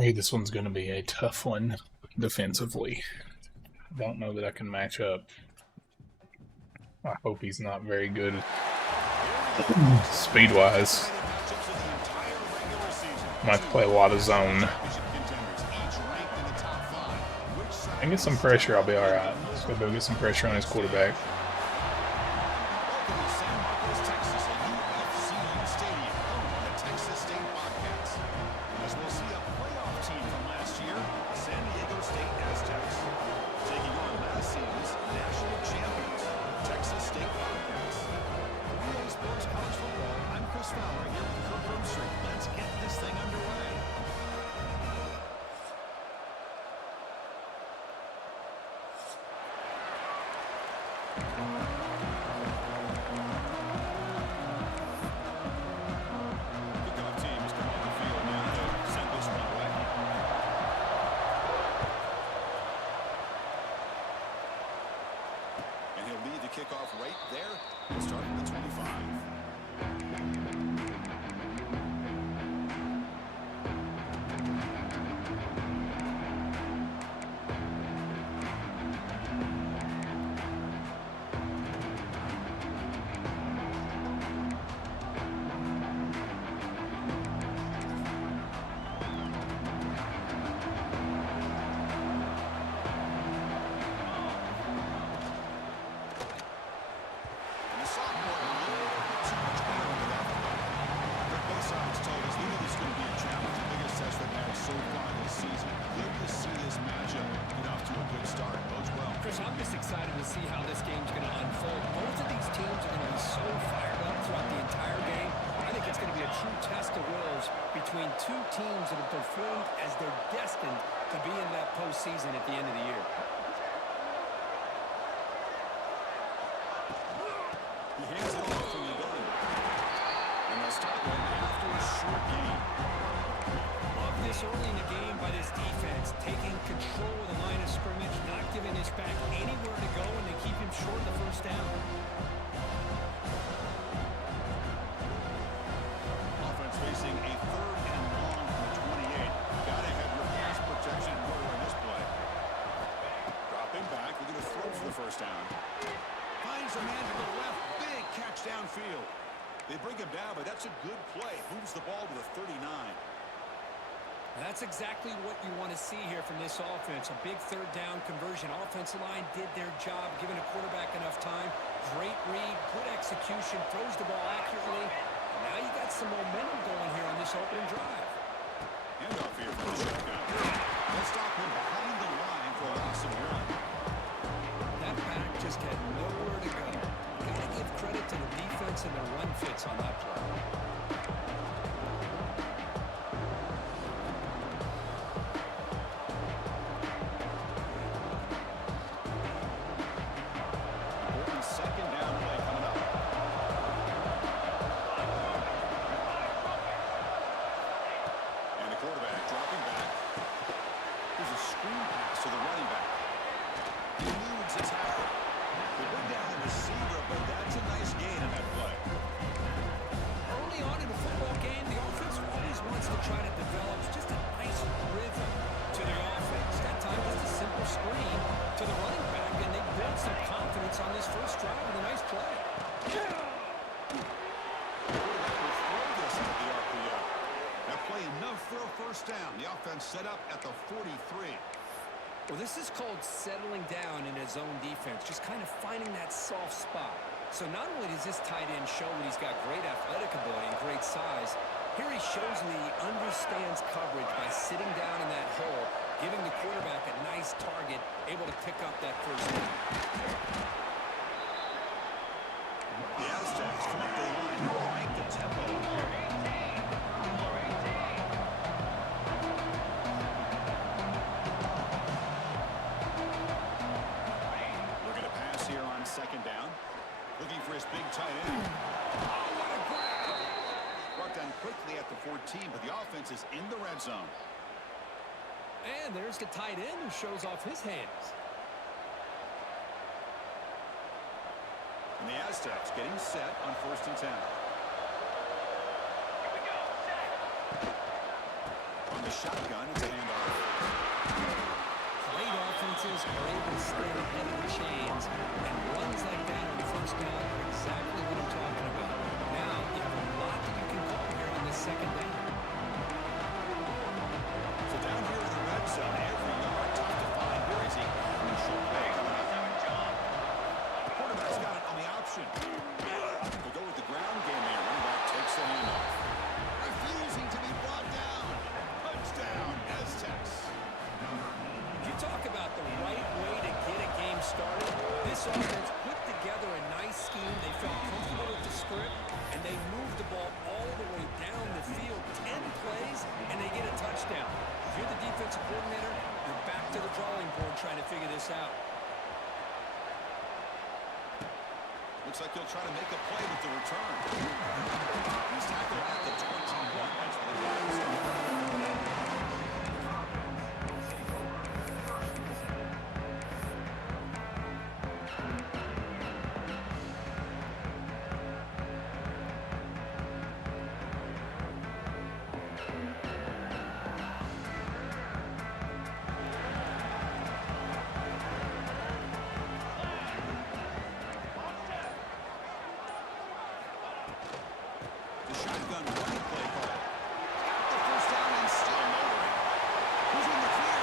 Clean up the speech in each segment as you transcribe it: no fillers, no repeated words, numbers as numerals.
Hey, this one's going to be a tough one defensively. Don't know that I can match up. I hope he's not very good speed-wise. Might play a lot of zone. And get some pressure, I'll be alright. So go get some pressure on his quarterback. Kickoff right there and start from the 25. I'm just excited to see how this game's going to unfold. Both of these teams are going to be so fired up throughout the entire game. I think it's going to be a true test of wills between two teams that have performed as they're destined to be in that postseason at the end of the year. He hands it off from the gun. And they'll stop him after a short game. Love this early in the game by this defense, taking control of the line of scrimmage, not giving this back anywhere to go, and they keep him short of the first down. Offense facing a 3rd and long from the 28. Gotta have your pass protection quarter on this play. Dropping back, they're going to throw for the first down. Finds a man to the left, big catch downfield. They bring him down, but that's a good play. Moves the ball to the 39. That's exactly what you want to see here from this offense. A big 3rd down conversion. Offensive line did their job, giving a quarterback enough time. Great read, good execution, throws the ball accurately. Now you got some momentum going here on this opening drive. Handoff here from the shotgun. They'll stop him behind the line for a loss of 1. That back just had nowhere to go. Got to give credit to the defense and the run fits on that play. Try to develop just a nice rhythm to their offense. That time just a simple screen to the running back, and they built some confidence on this first drive with a nice play. That play enough for a first down. The offense set up at the 43. Well, this is called settling down in his own defense, just kind of finding that soft spot. So not only does this tight end show that he's got great athletic ability and great size, here he shows that he understands coverage by sitting down in that hole, giving the quarterback a nice target, able to pick up that first down. The Aztecs come up the line to crank the tempo. Looking to pass here on 2nd down. Looking for his big tight end. Oh, what a grab! Brought down quickly at the 14, but the offense is in the red zone. And there's the tight end who shows off his hands. And the Aztecs getting set on 1st and 10. Here we go. Set. From the shotgun, it's a handoff. Great offenses are able to stay ahead of the chains, and runs like that on first down are exactly what I'm talking about. Now you have a lot that you can call here on this second down. So down here in the red zone, every yard tough to find. Here is a crucial play. Quarterback's got it on the option. They go with the ground game there. Running back takes the handoff. Refusing to be brought down. Touchdown, Aztecs. You talk about the right way to get a game started. This offense put together a nice scheme. They felt comfortable with the script, and they moved the ball all the way down the field. 10 plays, and they get a touchdown. If you're the defensive coordinator, you're back to the drawing board trying to figure this out. Looks like he'll try to make a play with the return. He's tackled at the 21. That's what he does. The shotgun running play call. Got the first down and still lowering. Who's in the clear?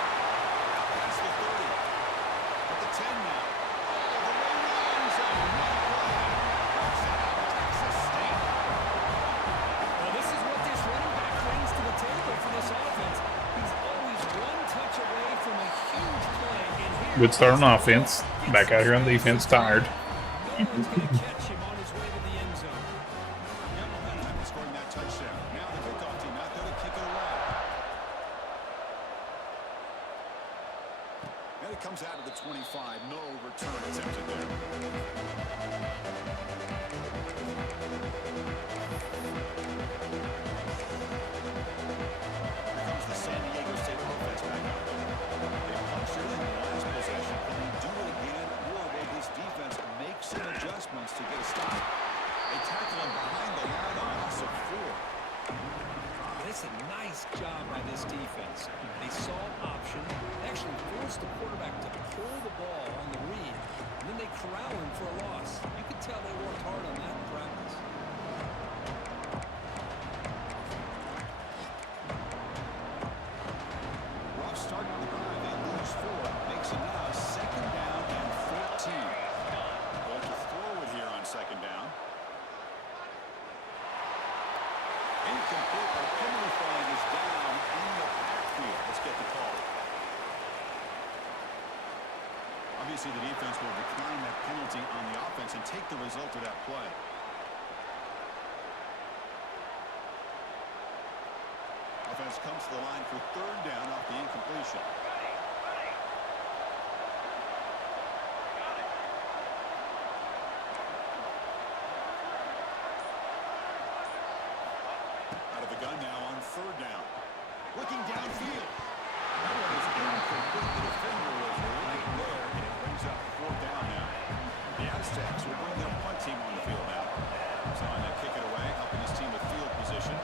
Out past the 30. At the 10 now. All the way to the end zone. One play. Touchdown, Texas State. Well, this is what this running back brings to the table for this offense. He's always one touch away from a huge play. And here Good start on offense. Back out here on defense, tired. no one's going to catch him on his way to the end zone. Yeah, momentum in scoring that touchdown. Now the kickoff team out there to kick it away. And it comes out of the 25. No return attempted there. Here comes the San Diego State offense back out there. They punched it in the last possession. Can they do it again, or will this defense make some adjustments to get a stop? They tackle him behind the line, a loss of 4. It's a nice job by this defense. They saw option, they actually forced the quarterback to pull the ball on the read, and then they corral him for a loss. You could tell they worked hard on that in practice. Rough start to the drive. They lose 4. Makes it now second down and 14. Well, to throw it here on second down. Incomplete. Our penalty flag is down in the backfield. Let's get the call. Obviously, the defense will decline that penalty on the offense and take the result of that play. Offense comes to the line for third down off the incompletion. Out of the gun now on third down. Looking downfield. That one is incomplete. The defender was right there, and it brings up fourth down now. The Aztecs will bring their punt team on the field now. So on that kick it away, helping his team with field position.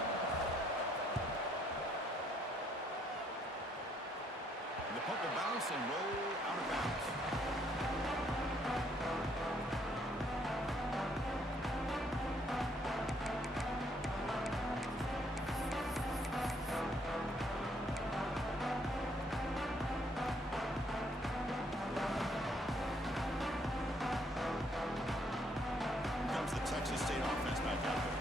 And the punt will bounce and roll out of bounds. Comes the Texas State offense back out there.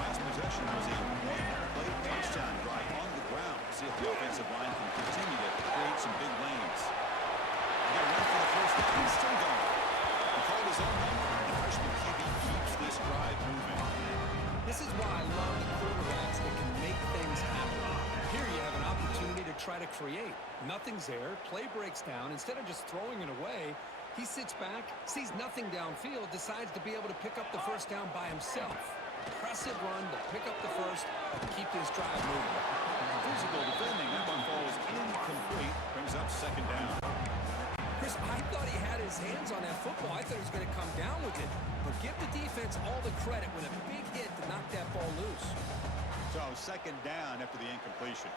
Last possession was a one-play touchdown drive on the ground. See if the offensive line can continue to create some big lanes. They got a run for the first down. He's still going. He called his own number. The freshman QB keeps this drive moving. This is why I love the quarterbacks that can make things happen. Here you have an opportunity to try to create. Nothing's there. Play breaks down. Instead of just throwing it away, he sits back, sees nothing downfield, decides to be able to pick up the first down by himself. Impressive run to pick up the first, keep this drive moving. Physical defending. That one falls incomplete. Brings up second down. Chris, I thought he had his hands on that football. I thought he was going to come down with it. But give the defense all the credit with a big hit to knock that ball loose. So second down after the incompletion.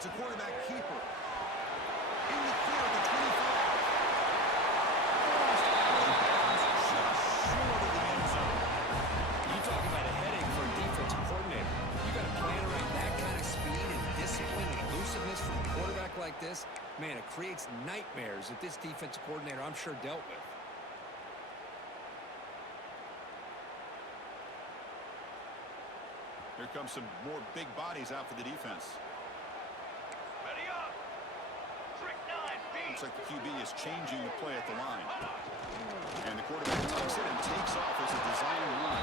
It's a quarterback keeper. In the clear at the 25. Almost out of bounds, just short of the end zone. You talk about a headache for a defensive coordinator. You got to plan around that kind of speed and discipline and elusiveness from a quarterback like this. Man, it creates nightmares that this defensive coordinator, I'm sure, dealt with. Here comes some more big bodies out for the defense. Ready up. Trick 9, Looks like the QB is changing the play at the line. And the quarterback tucks it and takes off as a design run.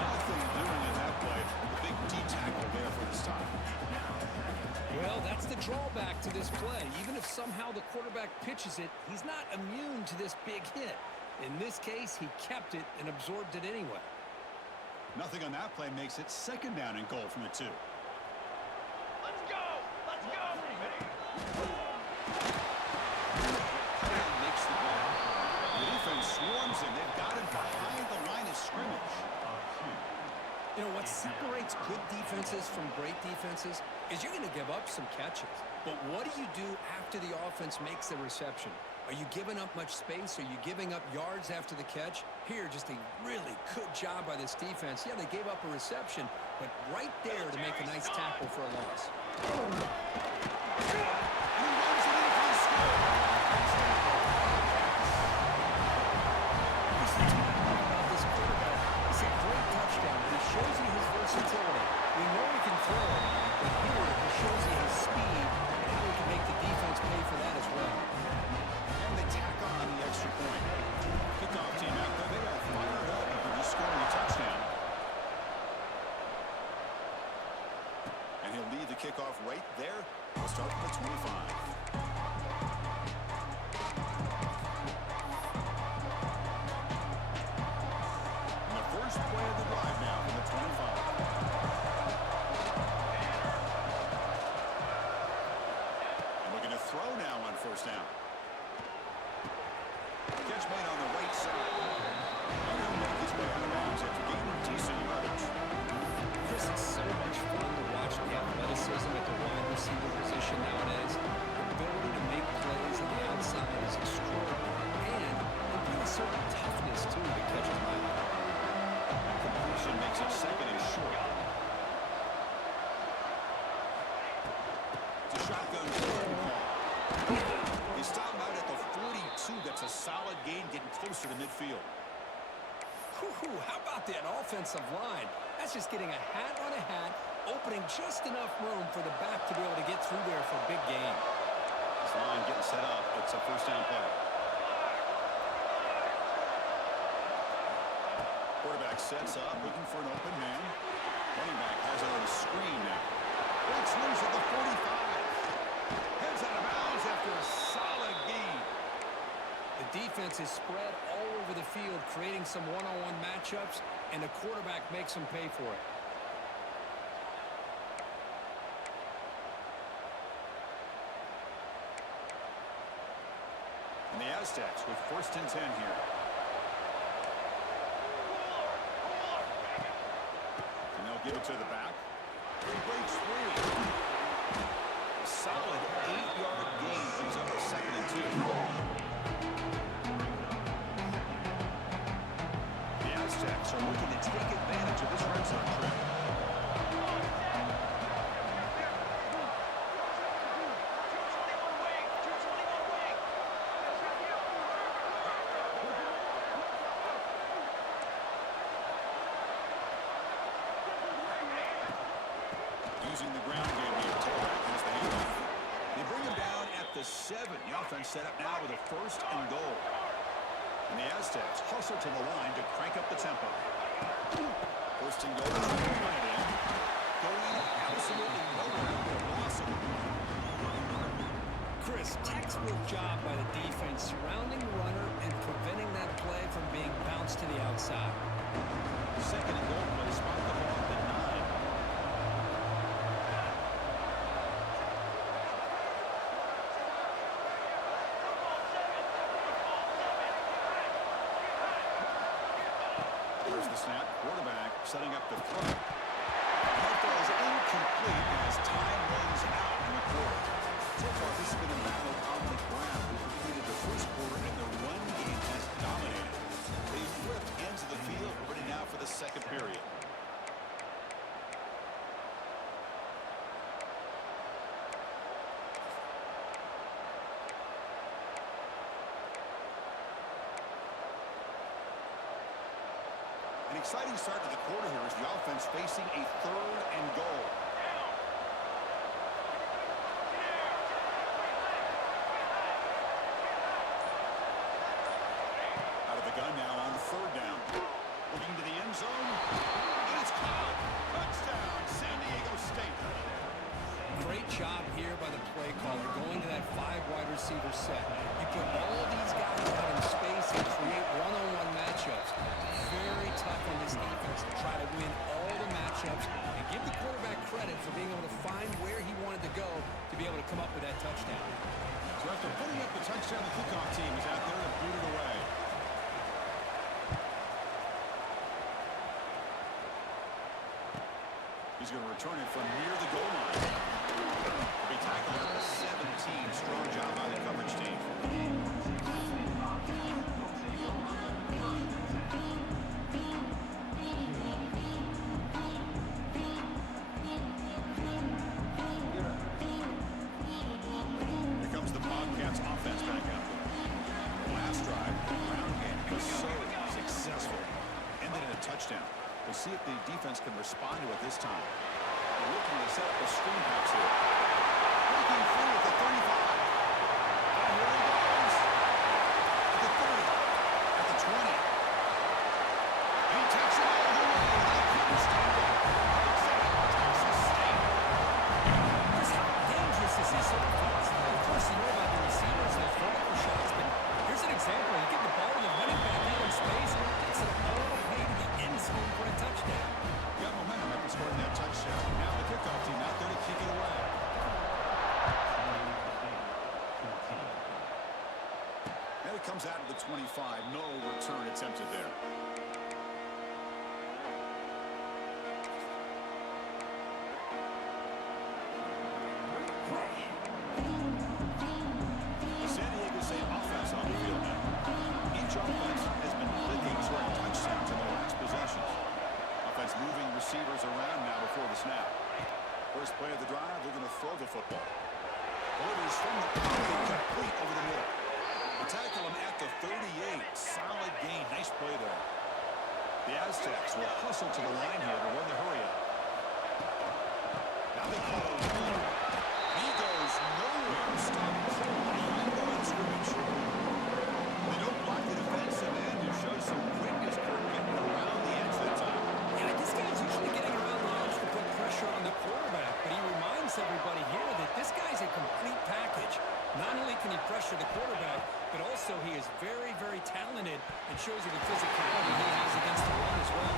Nothing doing in that play. The big D tackle there for the stop. Well, that's the drawback to this play. Even if somehow the quarterback pitches it, he's not immune to this big hit. In this case, he kept it and absorbed it anyway. Nothing on that play makes it second down and goal from the 2. Let's go. Let's go. Makes the play. The defense swarms him. They've got him behind the line of scrimmage. You know, what separates good defenses from great defenses is you're going to give up some catches. But what do you do after the offense makes the reception? Are you giving up much space? Are you giving up yards after the catch? Here, just a really good job by this defense. Yeah, they gave up a reception, but right there to make a nice tackle for a loss. And he runs it in for the score. This is what I love about this quarterback. It's a great touchdown. He shows you his versatility. We know he can throw it, but here he shows you his speed and how he can make the defense pay for that as well. And they tack on the extra point. Kickoff team out there. They are fired up after just scoring a touchdown. And he'll lead the kickoff right there. We'll start from the 25. And the first play of the drive now from the 25. And looking to throw now on first down. Catch made on the right side. And he'll make his way out of bounds after gaining decent yardage. Chris, it's so much fun to watch the athleticism at the wide receiver position nowadays. The ability to make plays on the outside is extraordinary. And they bring a certain toughness, too, that catches my eye. That completion makes it second and short. It's a shotgun throw call. They stop him out at the 42. That's a solid gain, getting closer to midfield. Whew, how about that offensive line? That's just getting a hat on a hat, opening just enough room for the back to be able to get through there for a big gain. This line getting set up. It's a first down play. Quarterback sets up, looking for an open man. Running back has it on the screen now. Breaks loose at the 45. Heads out of bounds after a solid gain. The defense is spread all over the field, creating some one-on-one matchups, and the quarterback makes them pay for it. And the Aztecs with first and 10 here. And they'll give it to the back. He breaks free. A solid 8-yard gain brings up a second and 2. The Aztecs are looking to take advantage of this red zone trip. Using the ground game here. Tailback has the handoff. They bring him down at the 7. The offense set up now with a first and goal. And the Aztecs hustle to the line to crank up the tempo. First and goal. Going absolutely nowhere. Awesome. Chris, textbook job by the defense surrounding the runner and preventing that play from being bounced to the outside. Second and goal play. Spot the ball at the 9. There's the snap. Quarterback setting up the throw. That throw is incomplete as time runs out. in the quarter. So far, this has been a battle on the ground. We've completed the first quarter, and the run game has dominated. They flipped ends of the field, ready now for the second period. An exciting start to the quarter here as the offense facing a 3rd and goal. Out of the gun now on 3rd down. Looking to the end zone. And it's caught. Touchdown, San Diego State. Great job here by the play caller going to that 5 wide receiver set. You put all these guys out in space and create one-on-one matchups. Very tough on this defense to try to win all the matchups and give the quarterback credit for being able to find where he wanted to go to be able to come up with that touchdown. So after putting up the touchdown, the kickoff team is out there to boot it away. He's going to return it from near the goal line. He'll be tackled at the 17. Strong job by the coverage team. Here comes the Bobcats offense back out there. The last drive, the ground game was so successful. Ended in a touchdown. We'll see if the defense can respond to it this time. They're looking to set up a screen pass here. Breaking free at the 35. And here he goes. At the 30. At the 20. And he takes it all the way. And they couldn't stand it. Texas State. Just how dangerous is this offense? Of course, you know about the receivers and vertical shots, but here's an example. You get the ball to the running back out in space, and it gets it all the way to the end zone for a touchdown. Got momentum after scoring that touchdown. Now the kickoff team out there to kick it away. And it comes out of the 25. No return attempted there. The San Diego State offense on the field now. Each offense has been clicking scoring touchdowns in their last possessions. Offense moving receivers around now before the snap. First play of the drive, they're going to throw the football. Delivers from the pocket, complete over the middle. They tackle him at the 38. Solid gain. Nice play there. The Aztecs will hustle to the line here to run the hurry up. Now they call a run. He goes nowhere. Stop cold behind the line scrimmage. They don't block the defensive end to show some quickness. Kirk getting around the edge that time. Yeah, this guy's usually getting around the edge to put pressure on the quarterback, but he reminds everybody here that this guy's a complete package. Not only can he pressure the quarterback, but also he is very, very talented and shows you the physicality he has against the run as well.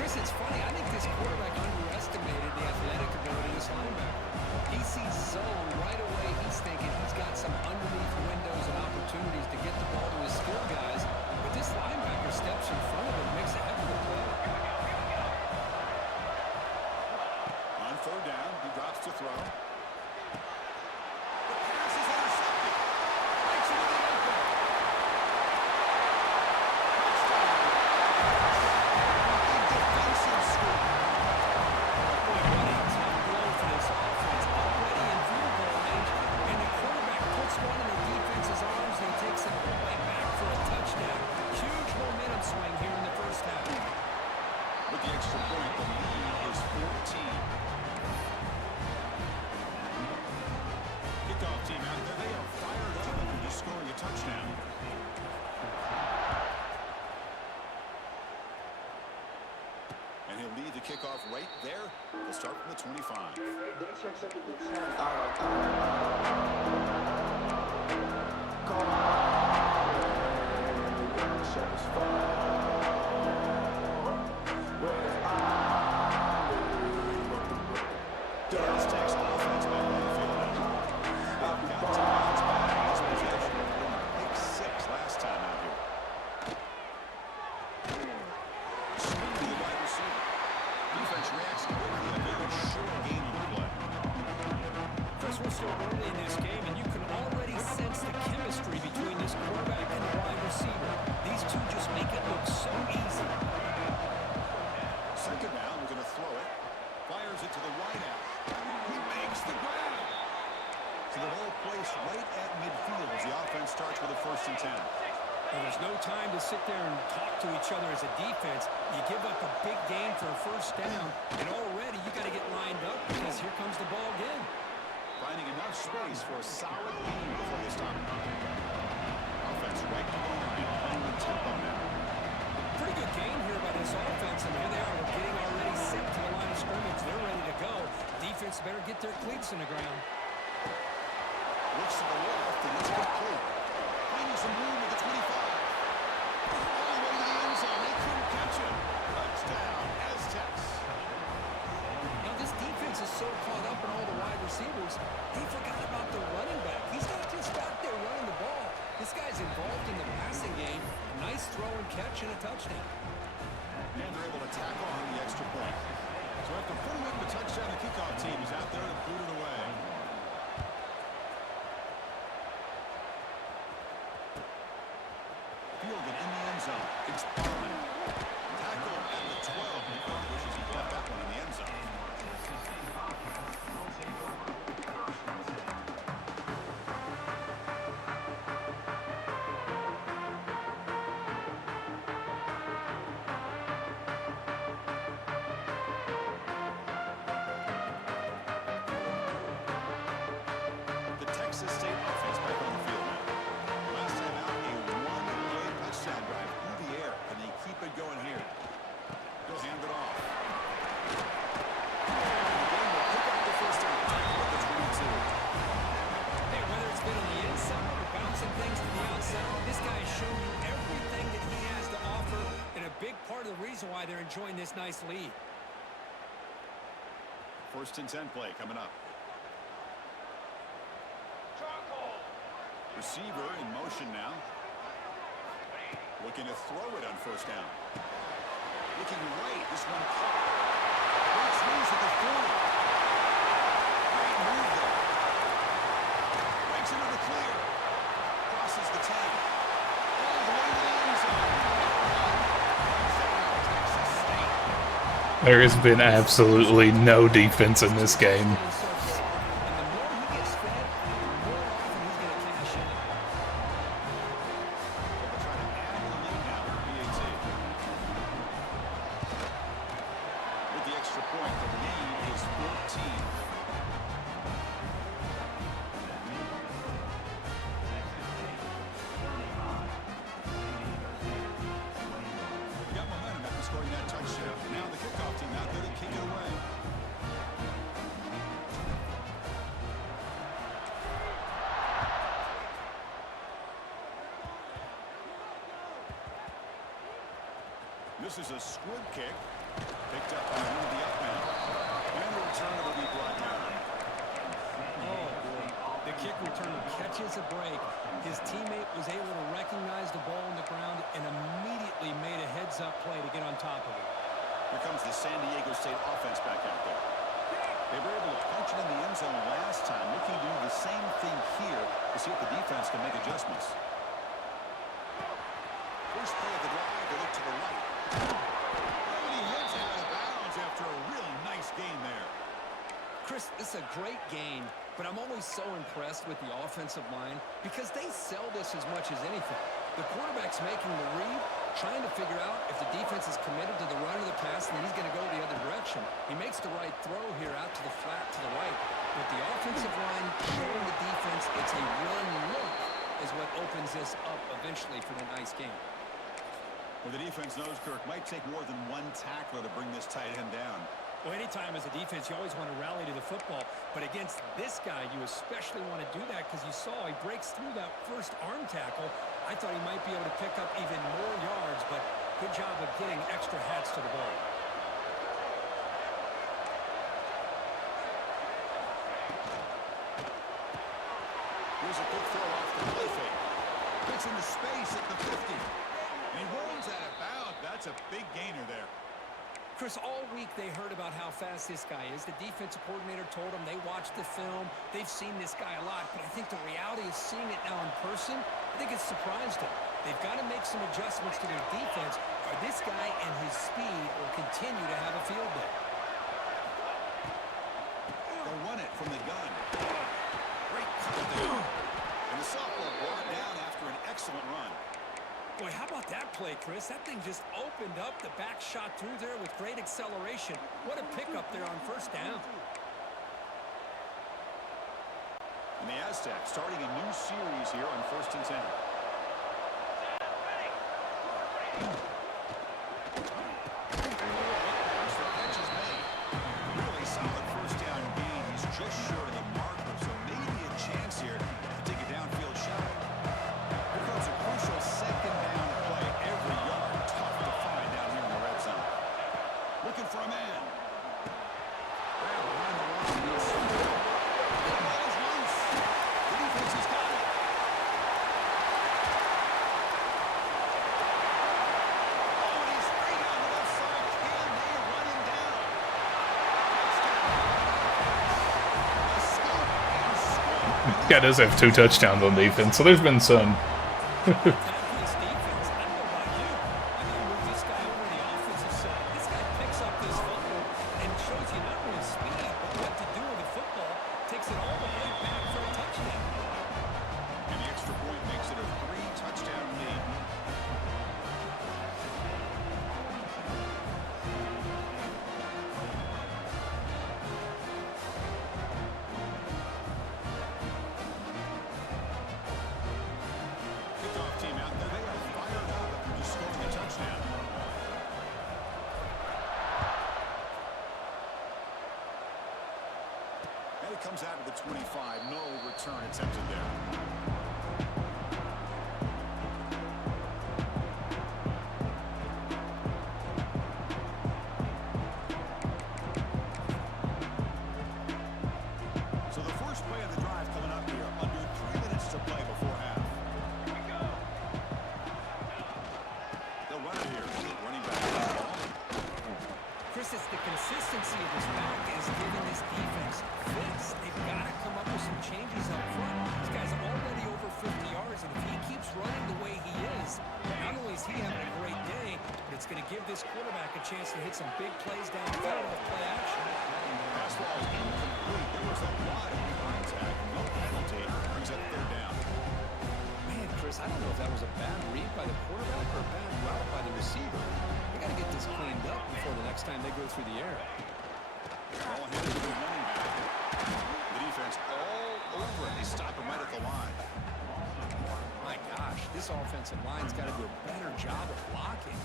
Chris, it's funny. I think this quarterback underestimated the athletic ability of this linebacker. He sees zone right away. He's thinking he's got some underneath windows and opportunities to get the ball to his skill guys, but this linebacker steps in front of him, makes a heck of a play. On 3rd down, he drops to throw. The pass is intercepted. Breaks into the end zone. Touchdown. A defensive score. Boy, what a tough blow for this offense. Already in field goal range, and the quarterback puts one in the defense's arms and takes it all the way back for a touchdown. Huge momentum swing here in the first half. With the extra point, the lead is 14. Kickoff team out there, they are fired up after just scoring a touchdown. And he'll lead the kickoff right there. They'll start from the 25. The Aztecs offense back on the field now. They've got to bounce back on this possession. Pick 6 last time out here. Swing to the wide receiver. Defense reacts quickly. A very short game of play. chemistry between this quarterback and the wide receiver. These two just make it look so easy. Second down, we're going to throw it. Fires it to the wide out. He makes the grab. So the ball placed right at midfield as the offense starts with a 1st and 10. Well, there's no time to sit there and talk to each other as a defense. You give up a big gain for a 1st down, and already you got to get lined up because here comes the ball again. Finding enough space for a solid gain before they stop. Offense right to the line, playing the tempo now. Pretty good game here by this offense, and here they are. We're getting already set to the line of scrimmage. They're ready to go. Defense better get their cleats in the ground. Looks to the left, and it's complete. Finding some room at the 25. All the way to the end zone. They couldn't catch him. Touchdown, Aztecs. Now, this defense is so caught up in all the wide receivers, they forgot about the running back. He's not just out there running the ball. This guy's involved in the passing game. A nice throw and catch and a touchdown. And they're able to tack on the extra point. So after putting up the touchdown, the kickoff team is out there to boot it away. Fielded in the end zone. It's Bowman. Tackle at the 12. McCoy wishes he left that one in the end zone. The Texas State offense back on the field now. Last time out, a one-play touchdown drive through the air. Can they keep it going here? They'll hand it off. And the game will pick up the 1st down. Tackle at the 22. Hey, whether it's been on the inside or bouncing things to the outside, this guy has shown you everything that he has to offer, and a big part of the reason why they're enjoying this nice lead. 1st and 10 play coming up. Charcoal. Receiver in motion now. Looking to throw it on 1st down. Looking right, this one caught. Breaks loose at the 40. Great move there. Breaks into the clear. Crosses the 10. All the way to the end zone. Touchdown, Texas State. There has been absolutely no defense in this game. And the more he gets fed, the more often he's going to cash in. They'll try to add the lead now for BAT. With the extra point, the lead is 14. Got momentum after scoring that touchdown. Now the kickoff team out there to kick it away. This is a squib kick. Picked up by one of the up men. And the return will be brought down. Oh, boy. The kick returner catches a break. His teammate was able to recognize the ball on the ground and immediately made a heads-up play to get on top of it. Here comes the San Diego State offense back out there. They were able to punch it in the end zone last time, looking to do the same thing here to see if the defense can make adjustments. First play of the drive, they look to the right. And he hits it out of bounds after a really nice gain there. Chris, this is a great gain, but I'm always so impressed with the offensive line because they sell this as much as anything. The quarterback's making the read, trying to figure out if the defense is committed to the run or the pass, and then he's going to go the other direction. He makes the right throw here out to the flat to the right. But the offensive line showing the defense it's a run look is what opens this up eventually for the nice game. Well, the defense knows, Kirk, might take more than one tackler to bring this tight end down. Well, anytime as a defense, you always want to rally to the football. But against this guy, you especially want to do that because you saw he breaks through that first arm tackle. I thought he might be able to pick up even more yards, but good job of getting extra hats to the ball. Here's a quick throw off the play fake. Gets into space at the 50. And he rolls out of bounds. That's a big gainer there. Chris, all week they heard about how fast this guy is. The defensive coordinator told them they watched the film. They've seen this guy a lot, but I think the reality is seeing it now in person, I think it's surprised them. They've got to make some adjustments to their defense, or this guy and his speed will continue to have a field day. They'll run it from the gun. Great cover there. And the sophomore brought down after an excellent run. Boy, how about that play, Chris? That thing just opened up. The back shot through there with great acceleration. What a pickup there on first down. And the Aztecs starting a new series here on 1st and 10. Once the catch is made, really solid first down gain. He's just short of the marker, so maybe a chance here to take a downfield shot. Here comes a crucial second down play. Every yard tough to find down here in the red zone. Looking for a man. Well, behind the line. The ball is loose. The defense has got it. Oh, and he's free down the left side. Can they run him down? Escape and score. This guy does have 2 touchdowns on defense, so there's been some. This defense, I don't know about you. I gotta move this guy over to the offensive side. This guy picks up this football and shows you not only speed, but what to do with the football. Takes it all the way back for a touchdown. And the extra point makes it a 3-touchdown lead. Kickoff team out there. They are fired up after just scoring a touchdown. And it comes out of the 25. No return attempted there. So the first play of the drive coming up here. Under 3 minutes to play before half. They'll run it here. Running back. Chris, it's the consistency of his back is giving this defense fits. They've got to come up with some changes up front. This guy's already over 50 yards, and if he keeps running the way he is, not only is he having a great day, but it's going to give this quarterback a chance to hit some big plays down the field with play action. Pass ball is incomplete. There was a lot of contact. No penalty. Brings up 3rd down. Man, Chris, I don't know if that was a bad read by the quarterback or a bad route by the receiver. We got to get this cleaned up before the next time they go through the air. Ball handed to the running back. The defense all over it. They stop him right at the line. My gosh, this offensive line's got to do a better job of blocking.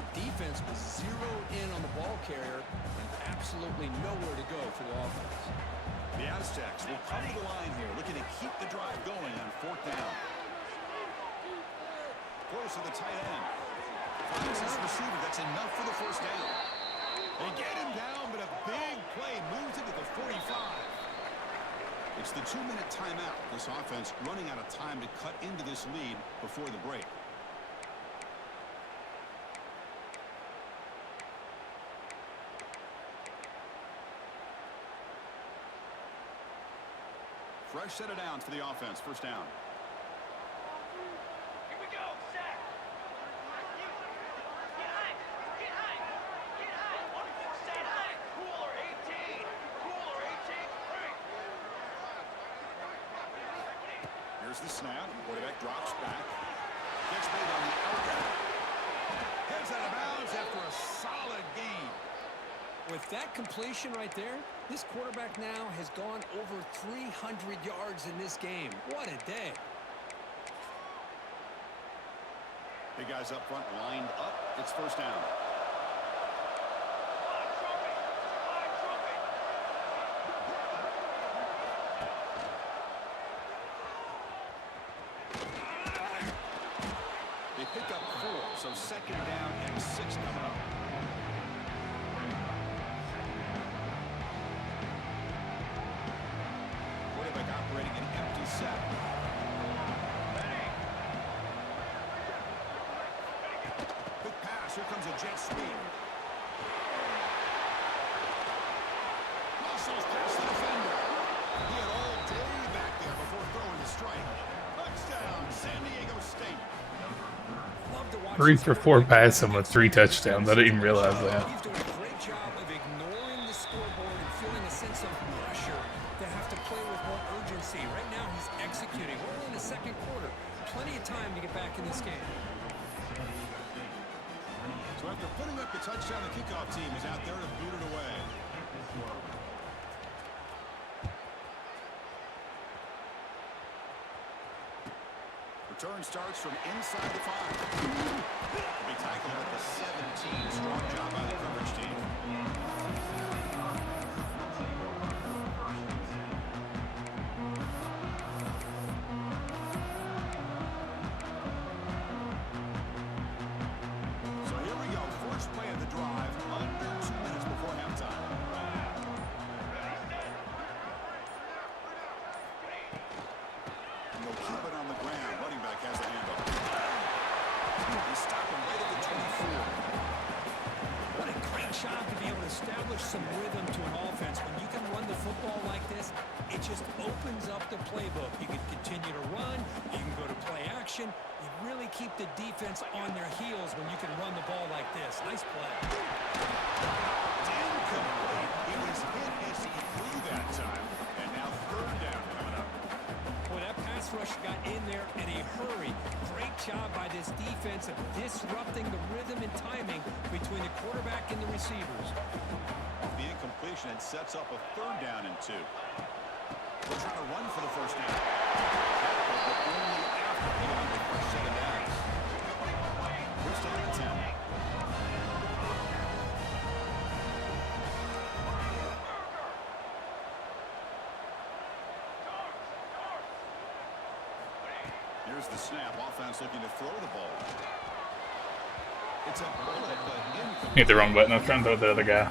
The defense was zeroed in on the ball carrier and absolutely nowhere to go for the offense. The Aztecs will come to the line here, looking to keep the drive going on 4th down. Close to the tight end. Finds his receiver. That's enough for the first down. They get him down, but a big play moves it to the 45. It's the 2-minute timeout. This offense running out of time to cut into this lead before the break. Fresh set of downs for the offense. First down. Here we go, sack. Get high. Get high. Get high. 1-4, stay high. Cooler 18. Cooler 18. Here's the snap. Quarterback drops back. Gets made on the outlet. Heads out of bounds after a solid gain. With that completion right there, this quarterback now has gone over 300 yards in this game. What a day. Big guys up front lined up. It's first down. They pick up 4, so second down and 6 coming up. Quarterback operating an empty set. Quick pass. Here comes a jet sweep. Whistles past the defender. He had all day back there before throwing the strike. Touchdown, San Diego State. Love to watch 3 this for 4 quarterback. passing with 3 touchdowns. I didn't even realize that. He's doing a great job of ignoring the scoreboard and feeling a sense of pressure to have to play with more urgency. Right now, he's executing. We're only in the second quarter. Plenty of time to get back in this game. So after putting up the touchdown, the kickoff team is out there to boot it away. Return starts from inside the 5. They tackle at the 17. Strong job by the coverage team. So here we go. First play of the drive. Under 2 minutes before halftime. And they'll keep it on the ground. Running back has the handle. They stop him right at the 24. What a great job to be able to establish some rhythm to an offense. When you can run the football like this, it just opens up the playbook. You can continue to run. You can go to play action. You really keep the defense on their heels when you can run the ball like this. Nice play. Incomplete. He was hit as he threw that time. And now third down coming up. Boy, that pass rush got in there in a hurry. Great job by this defense of disrupting the rhythm and timing between the quarterback and the receivers. The incompletion and sets up a third down and 2. We're trying to run for the first down. But only after getting on the first set of downs. First down and 10. Here's the snap. Offense looking to throw the ball. It's a bullet, but incomplete. Hit the wrong button. I was trying to throw the other guy.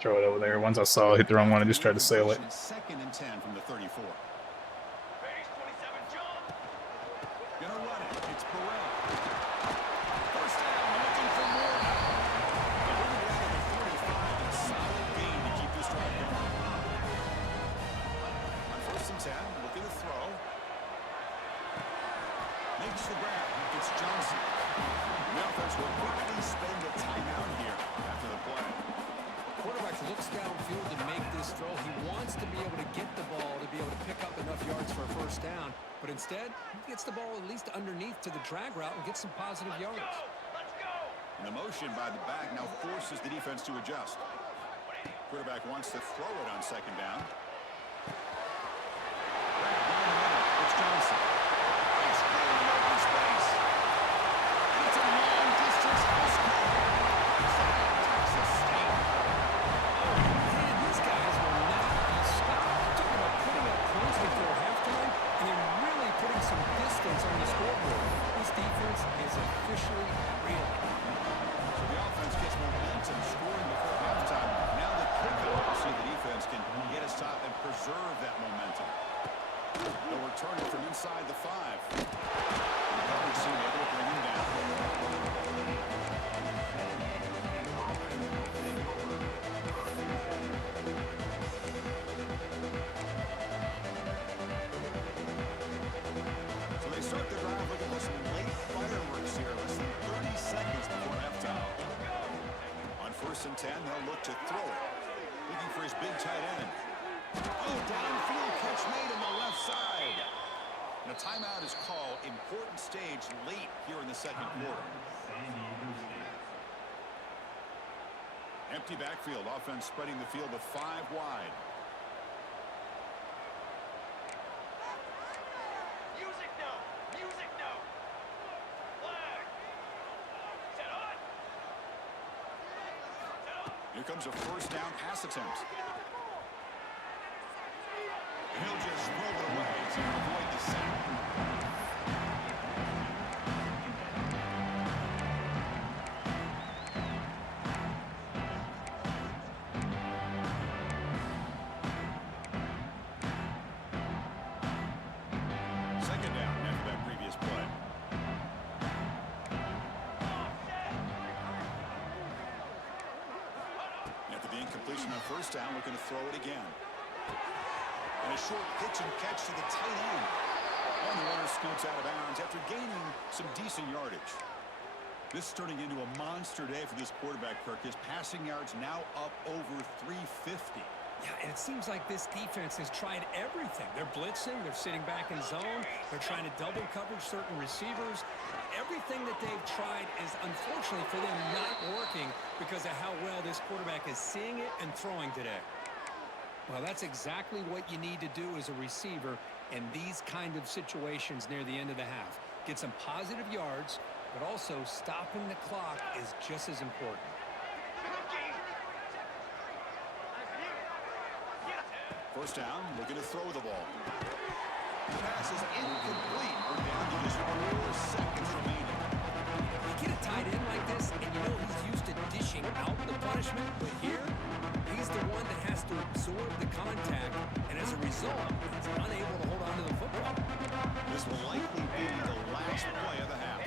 Throw it over there. Once I saw it hit the wrong one, I just tried to sail it. Second and 10 from the 34. Base 27, John. Gonna run it. It's Burrell. First down, looking for more. And we're going to the 45. A solid gain to keep this drive going. On first and 10, looking to throw. Makes the grab. It's Johnson. The offense will quickly spend a timeout here after the play. Quarterback looks downfield to make this throw. He wants to be able to get the ball to be able to pick up enough yards for a first down. But instead, he gets the ball at least underneath to the drag route and gets some positive yards. Let's go. And the motion by the back now forces the defense to adjust. Quarterback wants to throw it on second down. It's Johnson. It's clearing open space. It's a long distance hustle. Texas State. Man, these guys will not be stopped. Talking about putting up points before halftime and then really putting some distance on the scoreboard. This defense is officially real. So the offense gets momentum scoring before halftime. Now the kickoff to see the defense can get a stop and preserve that momentum. They'll return it from inside the 5. The coverage team able to bring him down. So they start the drive looking for some late fireworks here. Less than 30 seconds before halftime. On first and 10, they'll look to throw it. Looking for his big tight end. Oh, downfield catch made on the left side. And a timeout is called. Important stage late here in the second quarter. Empty backfield. Offense spreading the field to 5 wide. Music now. Music now. Flag. Set on. Set on. Here comes a first down pass attempt. He'll just roll it away to avoid the sack. completion on first down. We're going to throw it again. And a short pitch and catch to the tight end. And the runner scoots out of bounds after gaining some decent yardage. This is turning into a monster day for this quarterback, Kirk. His passing yards now up over 350. Yeah, and it seems like this defense has tried everything. They're blitzing, they're sitting back in zone, they're trying to double coverage certain receivers. Everything that they've tried is, unfortunately for them, not working because of how well this quarterback is seeing it and throwing today. Well, that's exactly what you need to do as a receiver in these kind of situations near the end of the half. Get some positive yards, but also stopping the clock is just as important. First down, we're going to throw the ball. The pass is incomplete. We're down to just 4 seconds remaining. You get a tight end like this, and you know he's used to dishing out the punishment, but here, he's the one that has to absorb the contact, and as a result, he's unable to hold on to the football. This will likely be the last play of the half.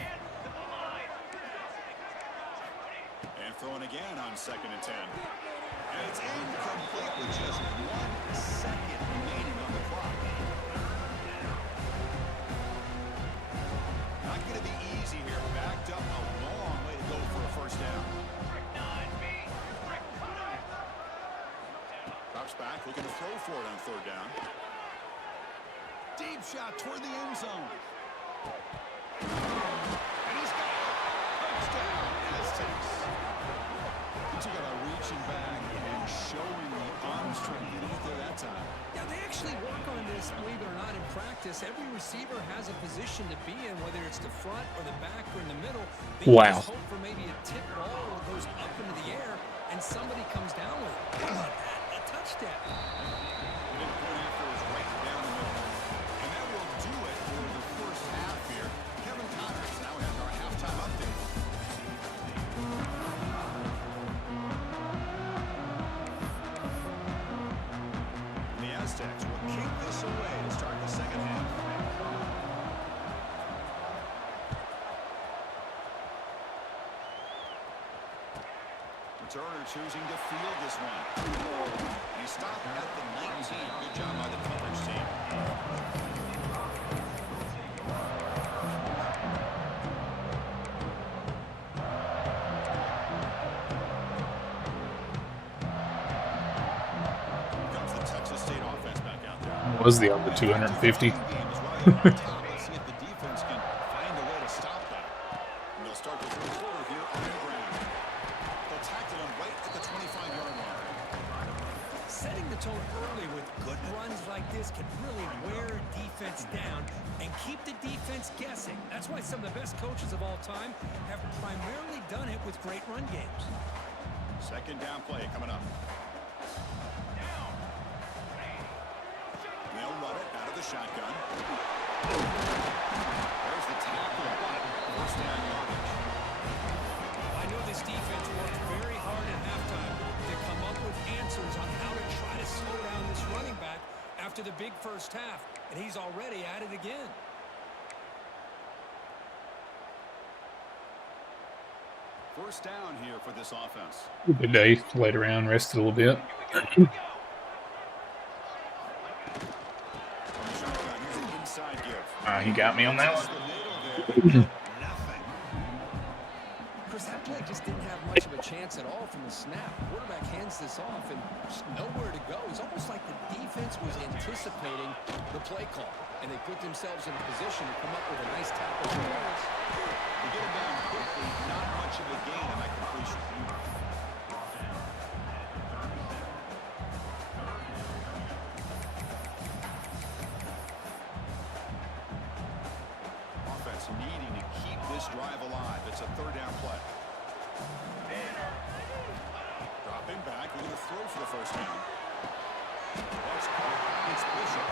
And throwing again on 2nd and 10. And it's incomplete with just 1 second remaining on the clock. Not going to be easy here. Backed up a long way to go for a first down. Drops back, looking to throw for it on 3rd down. Deep shot toward the end zone. And he's got it. Touchdown, Aztecs. He took out a reaching back and showing the arm strength to get there that time. Yeah, they actually work on this, believe it or not, in practice. Every receiver has a position to be in, whether it's the front or the back or in the middle. They Wow. just hope for maybe a tip ball that goes up into the air and somebody comes down with it. How about that? A touchdown. Midpoint after is right down the middle. And that will do it for the first half here. Kevin Connors now has our halftime update. The Aztecs will kick this away to start the second half. Turner choosing to field this one. And he stopped at the 19. Good job by the coverage team. Comes the Texas State offense back out there. Was the other 250? Let's see if the defense can find a way to stop that. And they'll start the 3rd quarter here on the ground. They'll tackle him right at the 25-yard line. Setting the tone early with good runs like this can really wear defense down and keep the defense guessing. That's why some of the best coaches of all time have primarily done it with great run games. 2nd down play coming up. They'll run it out of the shotgun. There's the tackle. First down yardage. I know this defense worked very hard at halftime to come up with answers on how to try to slow down this running back after the big first half, and he's already at it again. First down here for this offense. Good day. Laid around, rested a little bit. From the shotgun, here's an inside give. He got me on that Just one. the middle there. Nothing. Chris, that play just didn't have much of a chance at all from the snap. Quarterback hands this off and just nowhere to go. It's almost like the defense was anticipating the play call, and they put themselves in a position to come up with a nice tackle for yards. To get him down quickly, not much of a gain on that completion. Offense needing to keep this drive alive. It's a 3rd down play. Dropping back, we're going to throw for the first down. That's caught. It's Bishop.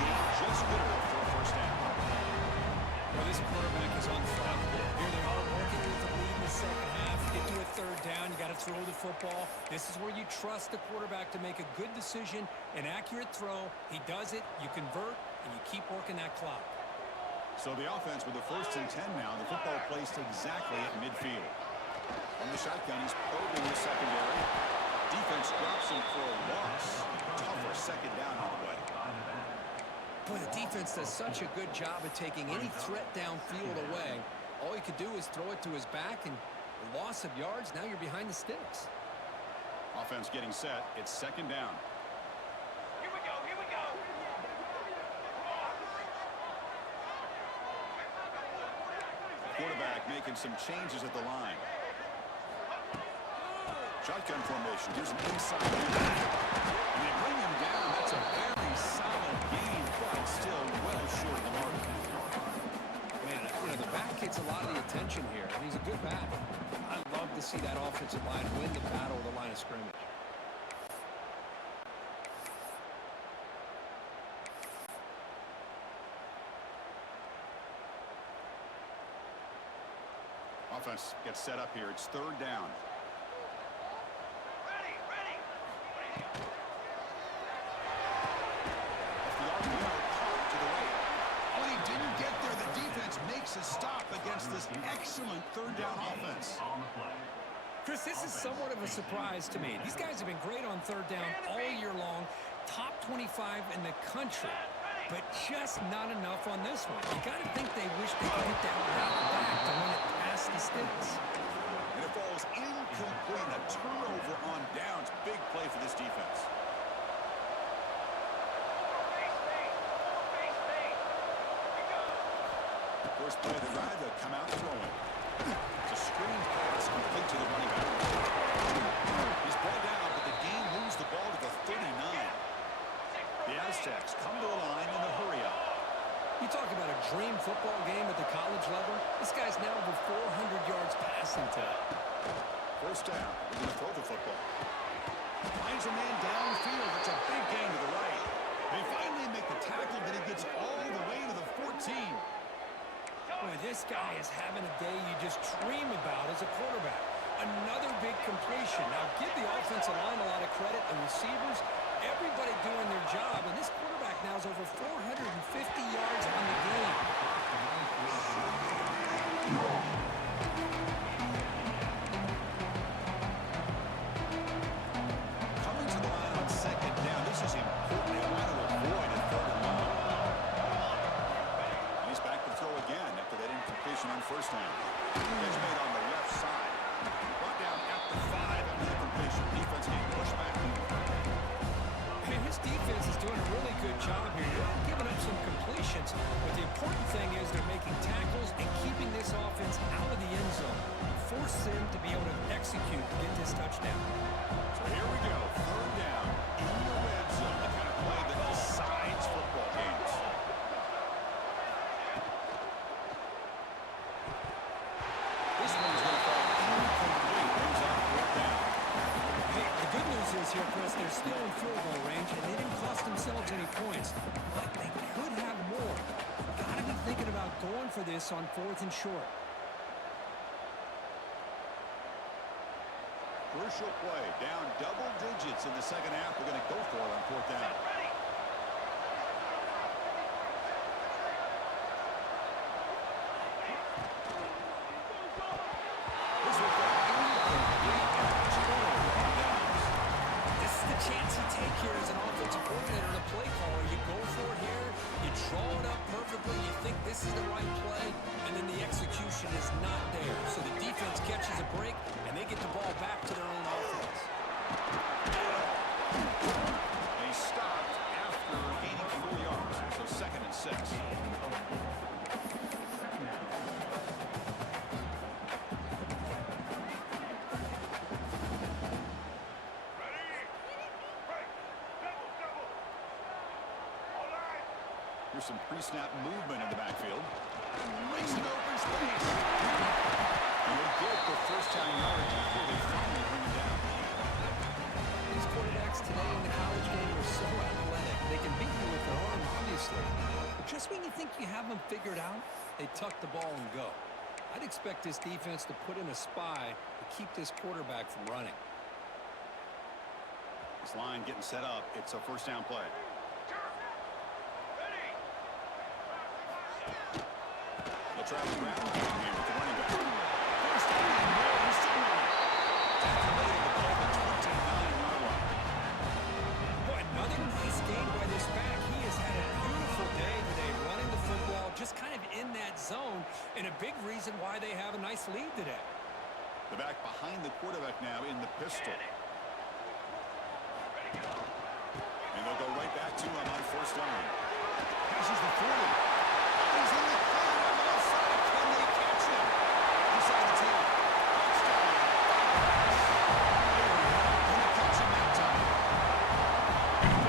Gain just good enough for a first down. Well, this quarterback is unflappable. Here they are working with the lead in the second half. Get to a 3rd down, you got to throw the football. This is where you trust the quarterback to make a good decision, an accurate throw. He does it, you convert, and you keep working that clock. So the offense with the 1st and 10 now. The football placed exactly at midfield. From the shotgun, he's probing the secondary. Defense drops him for a loss. Tougher second down on the way. Boy, the defense does such a good job of taking any threat downfield away. All you could do is throw it to his back, and a loss of yards, now you're behind the sticks. Offense getting set. It's second down. Here we go, here we go. Quarterback making some changes at the line. Shotgun formation. Here's an inside. And they bring him down. That's a very solid gain, but still well short of the mark. Man, you know, the back gets a lot of the attention here, and he's a good back. I love to see that offensive line win the battle of the line of scrimmage. Offense gets set up here. It's third down. Ready, ready. Off the RPO, caught to the right. When he didn't get there, the defense makes a stop against this excellent third down offense. Chris, this is somewhat of a surprise to me. These guys have been great on third down all year long, top 25 in the country, but just not enough on this one. You got to think they wish they could hit that route back to run it past the sticks. And it falls incomplete. A turnover on downs. Big play for this defense. First play of the drive, they'll come out throwing. It's a screen pass complete to the running back. He's brought down, but the game moves the ball to the 39. The Aztecs come to the line in the hurry-up. You talk about a dream football game at the college level. This guy's now over 400 yards passing today. First down, we're going to throw the football. Finds a man downfield. It's a big gain to the right. They finally make the tackle, but he gets all the way to the 14. Boy, this guy is having a day you just dream about as a quarterback. Another big completion. Now, give the offensive line a lot of credit, the receivers, everybody doing their job, and this quarterback now is over 450 yards on the game. Coming to the line on second down. This is important. They want to avoid a third and long. And he's back to throw again after that incompletion on first down. Catch made on the left side. Brought down at the 5 after the completion. Defense getting pushed back. Hey, his defense is doing a really good job here. They're giving up some completions, but the important thing is they're making tackles and keeping this offense out of the end zone. Force them to be able to execute to get this touchdown. So here we go. Third down in the red zone. The kind of play that decides football games. This one's going to fall incomplete. Brings up fourth down. Hey, the good news is here, Chris, they're still in field goal range, and they didn't cost themselves any points. But they could have more. Got to be thinking about going for this on fourth and short. Crucial play. Down double digits in the second half. They're going to go for it on fourth down. Ready. This will fall incomplete and a turnover on downs. This is the chance you take here as an offensive coordinator and a play caller. You go for it here, you draw it up perfectly, you think this is the right play, and then the execution is not there. So the defense catches a break, and they get the ball back to their own offense. They stopped after gaining 4 yards, so second and 6. Here's some pre-snap movement in the backfield. Makes an open space. And they get the first down yardage before they finally bring it down. These quarterbacks today in the college game are so athletic. They can beat you with their arm, obviously. But just when you think you have them figured out, they tuck the ball and go. I'd expect this defense to put in a spy to keep this quarterback from running. This line getting set up. It's a first down play. The travel ground game here with the running back. First down, and more. He's still running. Tackle made at the 29-yard a nice lead today. The back behind the quarterback now in the pistol. And they'll go right back to him on first down. Passes the 40. He's in the clear on the left side. Can they catch him? Inside the 10. Touchdown. Gonna catch him that time.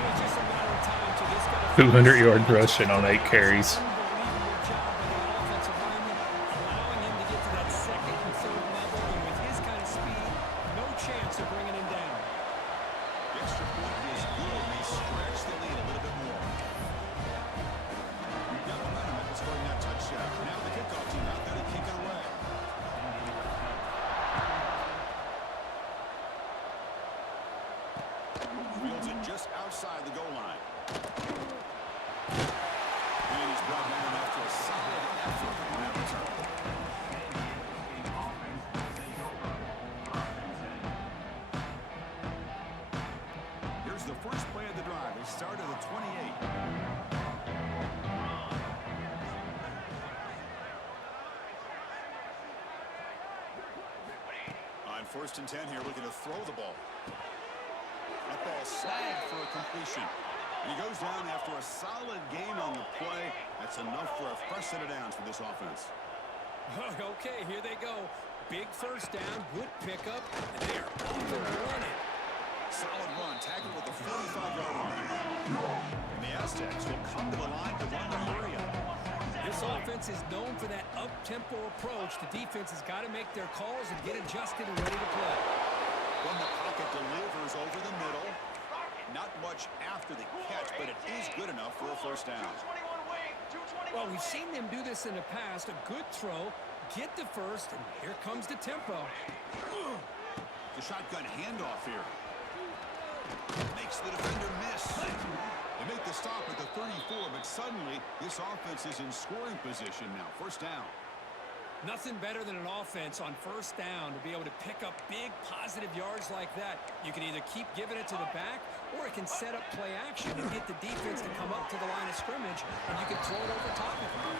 It's just a matter of time till this guy 200 yards rushing on 8 carries. Unbelievable job by the offensive lineman, allowing him to get to that second and third level, and with his kind of speed, no chance of bringing him down. The extra point is good. They stretch the lead a little bit more. We've got momentum after scoring that touchdown. Now the kickoff team out there to kick it away. Fields it just outside the goal line. And he's brought down after a solid effort on that return. Here's the first play of the drive. They start at the 28. On first and 10 here, looking to throw the ball. That ball snagged for a completion. And he goes down after a solid gain on the play. That's enough for a fresh set of downs for this offense. Okay, here they go. Big first down, good pickup, and they're off and running. Solid run, tackled at the 45-yard line. And the Aztecs will come to the line to run the hurry up. This offense is known for that up-tempo approach. The defense has got to make their calls and get adjusted and ready to play. When the pocket delivers over the middle. Not much after the catch, but it is good enough for a first down. 221 wing, 221. Well, we've seen them do this in the past. A good throw, get the first, and here comes the tempo. The shotgun handoff here. Makes the defender miss. They make the stop at the 34, but suddenly this offense is in scoring position now. First down. Nothing better than an offense on first down to be able to pick up big positive yards like that. You can either keep giving it to the back, or it can set up play action and get the defense to come up to the line of scrimmage, and you can throw it over top of them.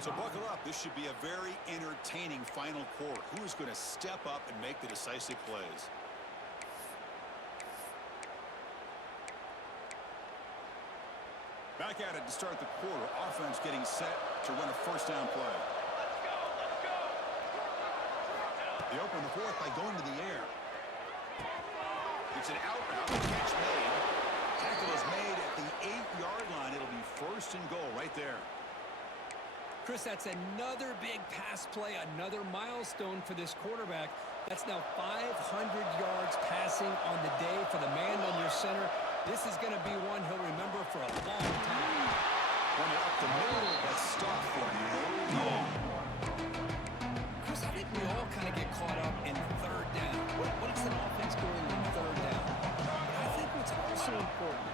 So buckle up. This should be a very entertaining final quarter. Who is going to step up and make the decisive plays? Back at it to start the quarter. Offense getting set to run a first down play. Let's go, let's go. They open the fourth by going to the air. It's an out route. Catch made. Tackle is made at the 8-yard line. It'll be first and goal right there. Chris, that's another big pass play, another milestone for this quarterback. That's now 500 yards passing on the day for the man under center. This is going to be one he'll remember for a long time. Run it up the middle, but stop for no gain. Chris, I think we all kind of get caught up in third down. What is an offense doing in third down? But I think what's also important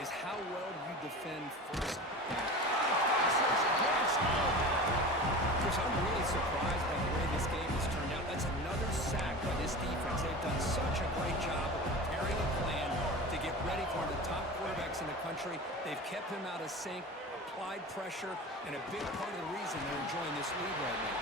is how well you defend first down. Chris, I'm really surprised by the way this game has turned out. That's another sack by this defense. They've done such a great job of preparing a plan to get ready for the top quarterbacks in the country. They've kept him out of sync, applied pressure, and a big part of the reason they're enjoying this lead right now.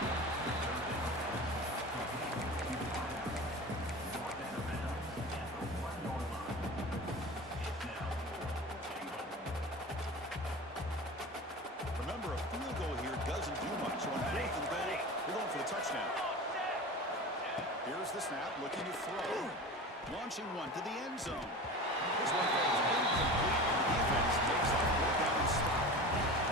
Remember, a field goal here doesn't do much. So on looking to throw. Launching one to the end zone. This one is incomplete. The defense makes that fourth down and stop.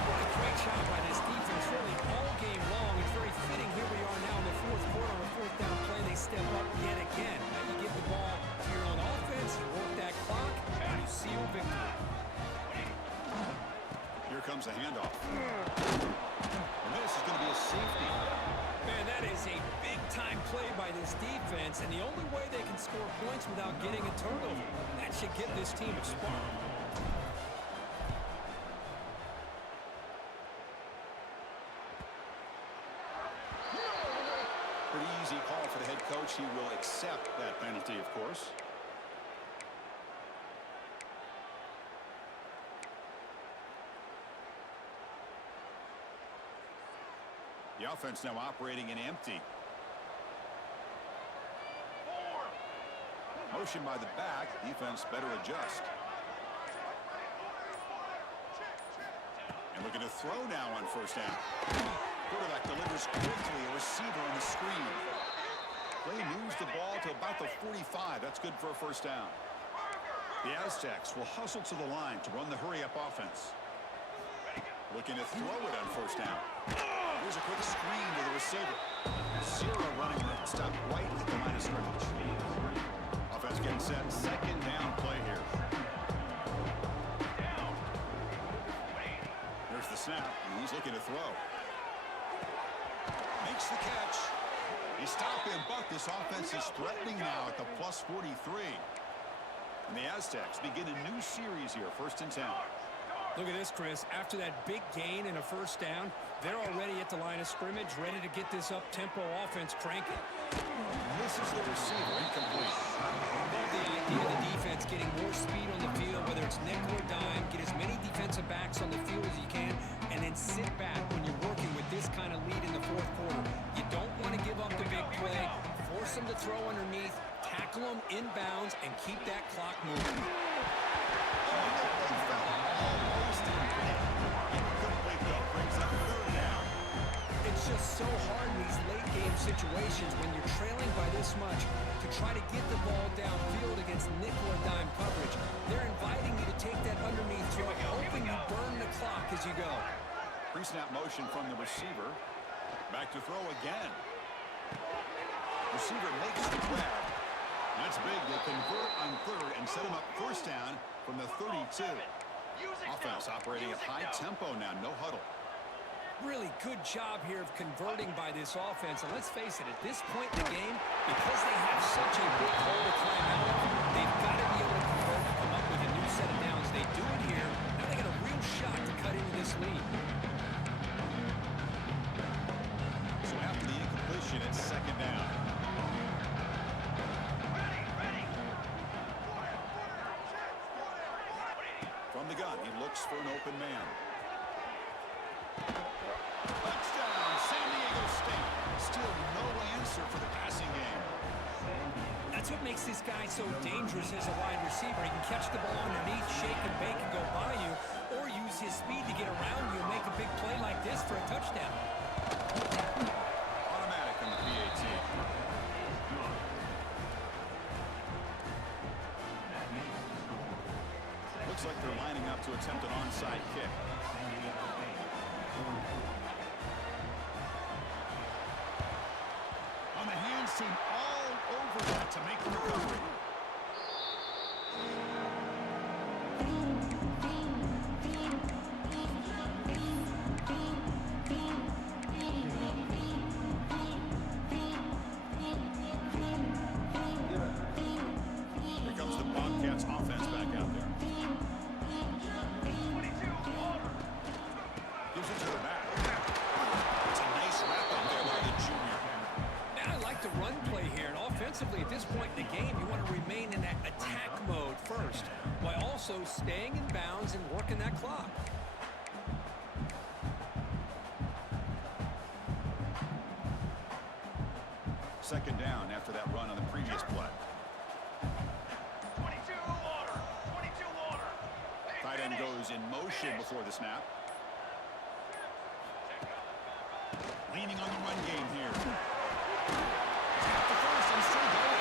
What a great job by this defense, really all game long. It's very fitting. Here we are now in the fourth quarter on a fourth down play. They step up yet again. Now you give the ball to your own offense, you work that clock, and you seal victory. Here comes the handoff. And this is going to be a safety. Man, that is a big-time play by this defense, and the only way they can score points without getting a turnover. That should give this team a spark. Pretty easy call for the head coach. He will accept that penalty, of course. The offense now operating in empty. Motion by the back. Defense better adjust. And looking to throw now on first down. Quarterback delivers quickly. A receiver on the screen. Play moves the ball to about the 45. That's good for a first down. The Aztecs will hustle to the line to run the hurry-up offense. Looking to throw it on first down. Here's a quick screen to the receiver. Zero running room. Stop right at the line of scrimmage. Offense getting set. Second down play here. There's the snap. And he's looking to throw. Makes the catch. He stopped him, but this offense is threatening now at the plus 43. And the Aztecs begin a new series here. First and 10. Look at this, Chris. After that big gain and a first down, they're already at the line of scrimmage, ready to get this up-tempo offense cranking. This is the receiver, incomplete. Love the idea of the defense getting more speed on the field, whether it's nickel or dime, get as many defensive backs on the field as you can, and then sit back when you're working with this kind of lead in the fourth quarter. You don't want to give up the big play, force them to throw underneath, tackle them inbounds, and keep that clock moving. It's just so hard in these late game situations when you're trailing by this much to try to get the ball downfield against nickel or dime coverage. They're inviting you to take that underneath throw, hoping you burn the clock as you go. Pre-snap motion from the receiver. Back to throw again. Receiver makes the grab. That's big. They convert on third and set him up first down from the 32. Offense operating at high tempo now. No huddle. Really good job here of converting by this offense. And let's face it, at this point in the game, because they have such a big hole to climb out of, they've got to be able to convert and come up with a new set of downs. They do it here. Now they got a real shot to cut into this lead. So after the incompletion, it's second down. From the gun, he looks for an open man. Touchdown, San Diego State. Still no answer for the passing game. That's what makes this guy so dangerous as a wide receiver. He can catch the ball underneath, shake and bake and go by you, or use his speed to get around you and make a big play like this for a touchdown. Automatic on the PAT. Looks like they're lining up to attempt an onside kick. On the hands team all over that to make the recovery. Here comes the Bobcats offense back out there. Gives it to the back. It's a nice wrap up there by the junior. Now I like the run play here, and offensively at this point in the game, you want to remain in that attack mode first, while also staying in bounds and working that clock. Second down after that run on the previous play. 22 water. 22 water. Tight end goes in motion before the snap. Leaning on the run game here. At the first and still going.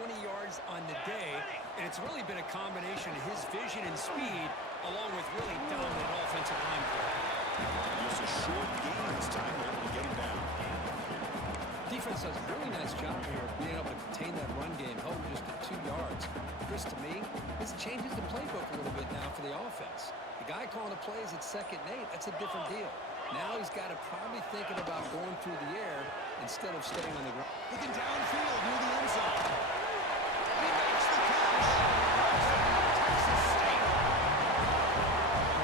20 yards on the day, and it's really been a combination of his vision and speed along with really dominant offensive line play. Just a short gain this time. They're able to get him down. Defense does a really nice job here of being able to contain that run game, held just at 2 yards. Chris, to me, this changes the playbook a little bit now for the offense. The guy calling the plays at 2nd and 8, that's a different deal. Now he's got to probably thinking about going through the air instead of staying on the ground. Looking downfield near the end zone. And he makes the catch. Texas State.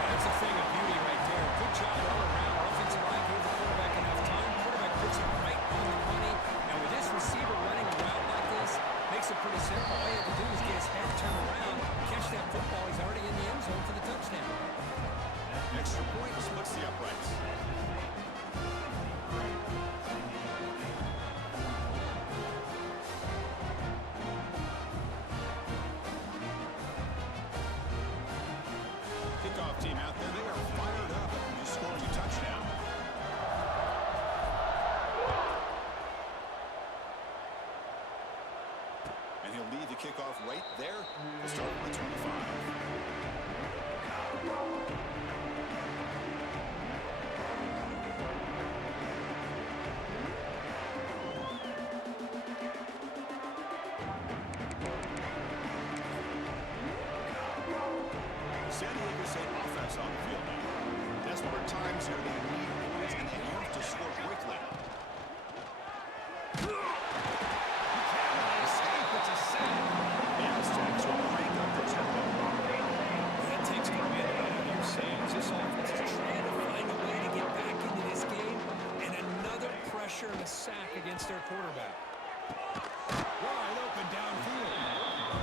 That's a thing of beauty right there. Good job all around. Offensive line gave the quarterback enough time. Quarterback puts it right on the money. And with this receiver running a route like this, makes it pretty simple. All you have to do is get his head turned around, catch that football. He's already in the end zone for the touchdown. Extra point splits the uprights. Kickoff team out there, they are fired up after just scoring a touchdown. And he'll lead the kickoff right there. He'll start with the 25. San Diego State offense on the field now. Desperate times here. They need points and they have to score quickly. He can't escape. It's a sack. The Aztecs will crank up the tempo. That takes command right out of your sayings. This offense is trying to find a way to get back into this game, and another pressure and a sack against their quarterback. Wide open downfield.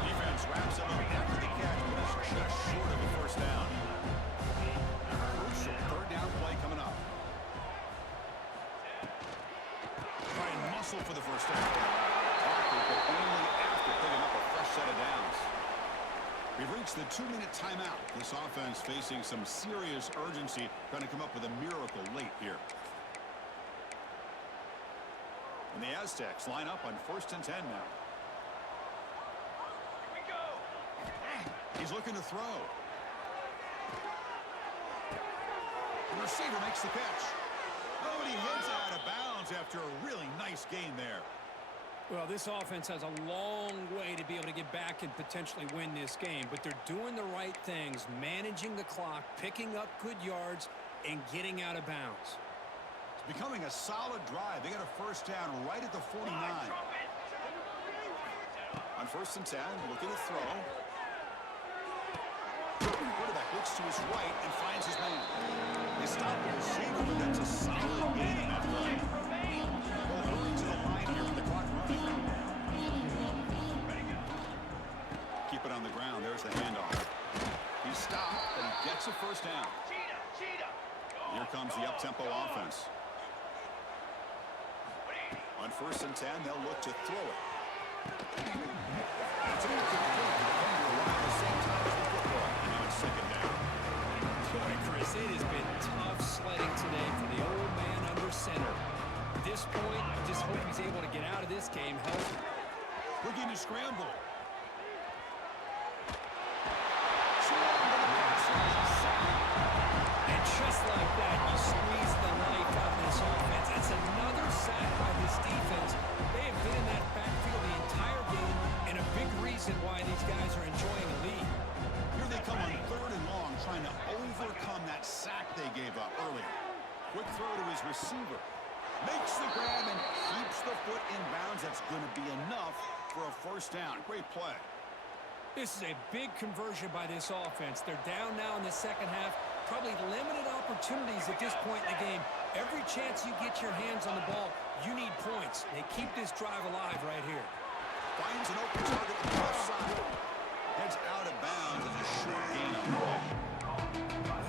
Defense wraps him up after the catch, but it's just short of a first down. Crucial 3rd down play coming up. Try and muscle for the first down. Parker, but only after picking up a fresh set of downs. We've reached the 2-minute timeout. This offense facing some serious urgency, trying to come up with a miracle late here. And the Aztecs line up on 1st and 10 now. Here we go. He's looking to throw. The receiver makes the catch. Oh, and he heads out of bounds after a really nice gain there. Well, this offense has a long way to be able to get back and potentially win this game, but they're doing the right things, managing the clock, picking up good yards, and getting out of bounds. It's becoming a solid drive. They got a first down right at the 49. On 1st and 10, looking to throw. Quarterback looks to his right and finds his man. They stop the receiver, but that's a solid gain in that play. Well, hurrying to the line here with the clock running. Keep it on the ground. There's the handoff. He's stopped, and he gets a first down. Here comes the up-tempo offense. On 1st and 10, they'll look to throw it. It's incomplete. The defender arrived at the same time as the football. And now it's 2nd down. Boy, Chris, it has been tough sledding today for the old man under center. At this point, I just hope he's able to get out of this game healthy. Looking to scramble. And just like that, you squeeze the life out of this offense. That's another sack by this defense. They have been in that backfield the entire game, and a big reason why these guys are enjoying a lead. Here they come on 3rd and long, trying to overcome that sack they gave up earlier. Quick throw to his receiver. Makes the grab and keeps the foot in bounds. That's going to be enough for a first down. Great play. This is a big conversion by this offense. They're down now in the second half. Probably limited opportunities at this point in the game. Every chance you get your hands on the ball, you need points. They keep this drive alive right here. Finds an open target on the left side. Heads out of bounds as a short gain on the play.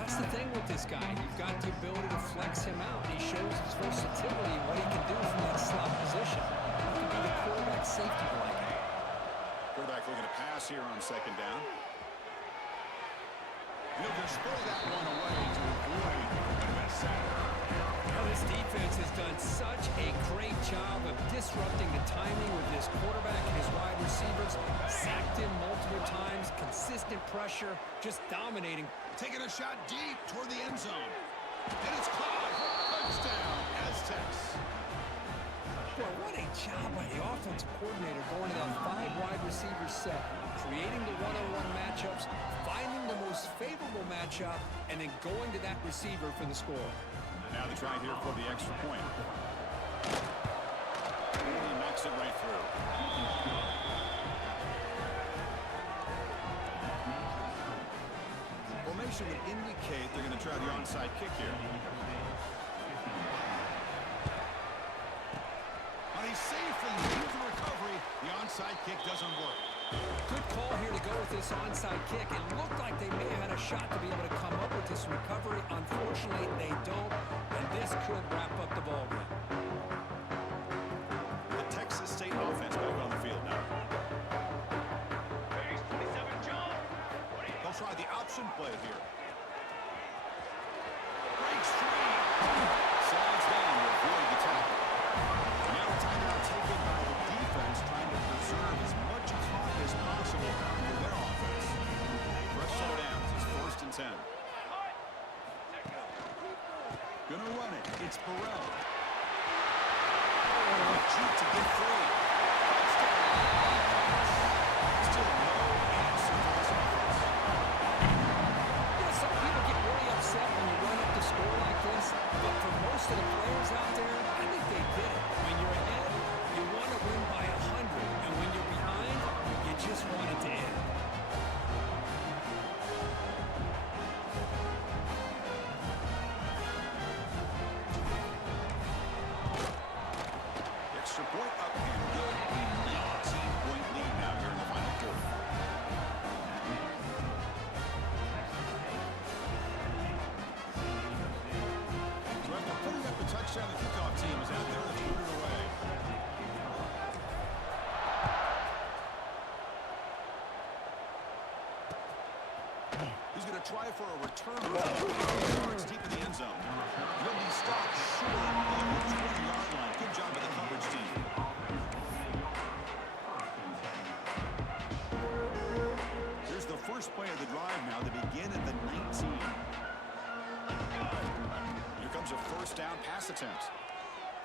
That's the thing with this guy. You've got the ability to flex him out. He shows his versatility and what he can do from that slot position. He can be the quarterback safety blanket. Quarterback looking to pass here on 2nd down. He'll just throw that one away to avoid that sack. Now this defense has done such a great job of disrupting the timing with this quarterback and his wide receiver. consistent pressure, just dominating. Taking a shot deep toward the end zone. And it's caught. Touchdown, Aztecs. Boy, what a job by the offensive coordinator going to that 5 wide receiver set, creating the one-on-one matchups, finding the most favorable matchup, and then going to that receiver for the score. Now they try here for the extra point. And he knocks it right through. Formation would indicate they're going to try the onside kick here. But he's safely made the recovery. The onside kick doesn't work. Good call here to go with this onside kick. It looked like they may have had a shot to be able to come up with this recovery. Unfortunately, they don't, and this could wrap up the ball game. The Texas State offense back on the field now. Base 27, John. They'll try the option play here. Breaks free. Slides down to avoid the tackle. Now a timeout taken by the defense, trying to preserve as much clock as possible for their offense. First set of downs is 1st and 10. Gonna run it. It's Burrell. Shoot to get free. Touchdown. Still no answer for this offense. Some people get really upset when you run up the score like this, but for most of the players out there, I think they get it. When you're ahead, you want to win by 100, and when you're behind, you just want it to end. Extra point up and good. A 19-point lead now here in the final quarter. So after putting up the touchdown, the kickoff team is out there to put it away. He's going to try for a return. Yards deep in the end zone. He'll be stopped short on the 20-yard line. Good job by the coverage team. Here's the first play of the drive now. They begin at the 19. Here comes a first down pass attempt.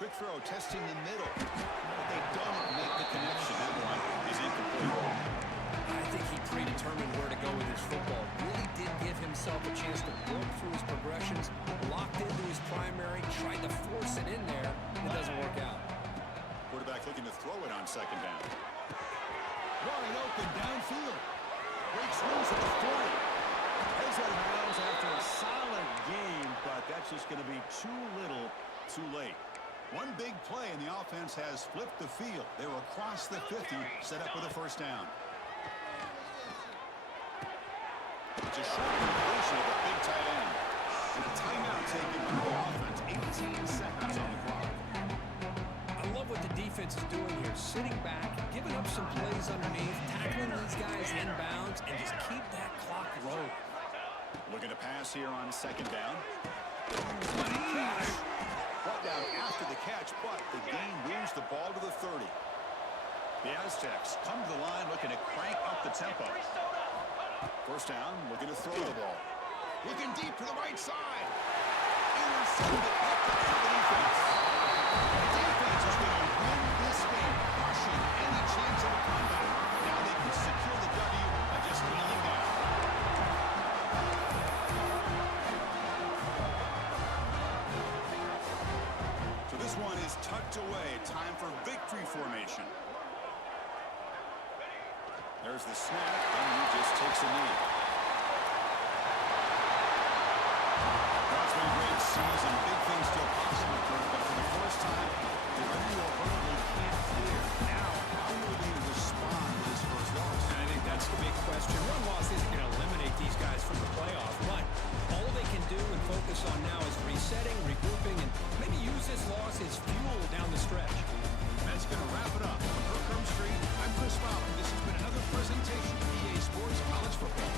Quick throw, testing the middle. But they don't make the connection. That one is incomplete. I think he predetermined where to go with his football. Really did give himself a chance to work through his progressions, locked into his primary, tried to force it in there. It doesn't work out. Quarterback looking to throw it on second down. Wide open downfield. Breaks loose at the 40. Heads out of bounds after a solid game, but that's just going to be too little, too late. One big play and the offense has flipped the field. They're across the 50, set up with a first down. It's a short completion of the big tight end. And a timeout taken by the offense. 18 seconds on the clock. I love what the defense is doing here. Sitting back, giving up some plays underneath, tackling these guys inbounds, and just keep that clock rolling. Looking to pass here on second down. Brought down after the catch, but the game moves the ball to the 30. The Aztecs come to the line looking to crank up the tempo. First down, looking to throw the ball. Looking deep to the right side. Intercepted up the defense. The defense is going to win this game, crushing any chance of a comeback. Now they can secure the W by just kneeling down. So this one is tucked away. Time for victory formation. There's the snap, and he just takes a knee. That's been a great season. Big things still possible, Kurt, but for the first time, the renewal hurdle they can't clear. Now, how will they respond to this first loss? And I think that's the big question. One loss isn't going to eliminate these guys from the playoff, but all they can do and focus on now is resetting, regrouping, and maybe use this loss as fuel down the stretch. That's going to wrap it up. From Kirkcomb Street, I'm Chris Fowler. This has been another presentation of EA Sports College Football.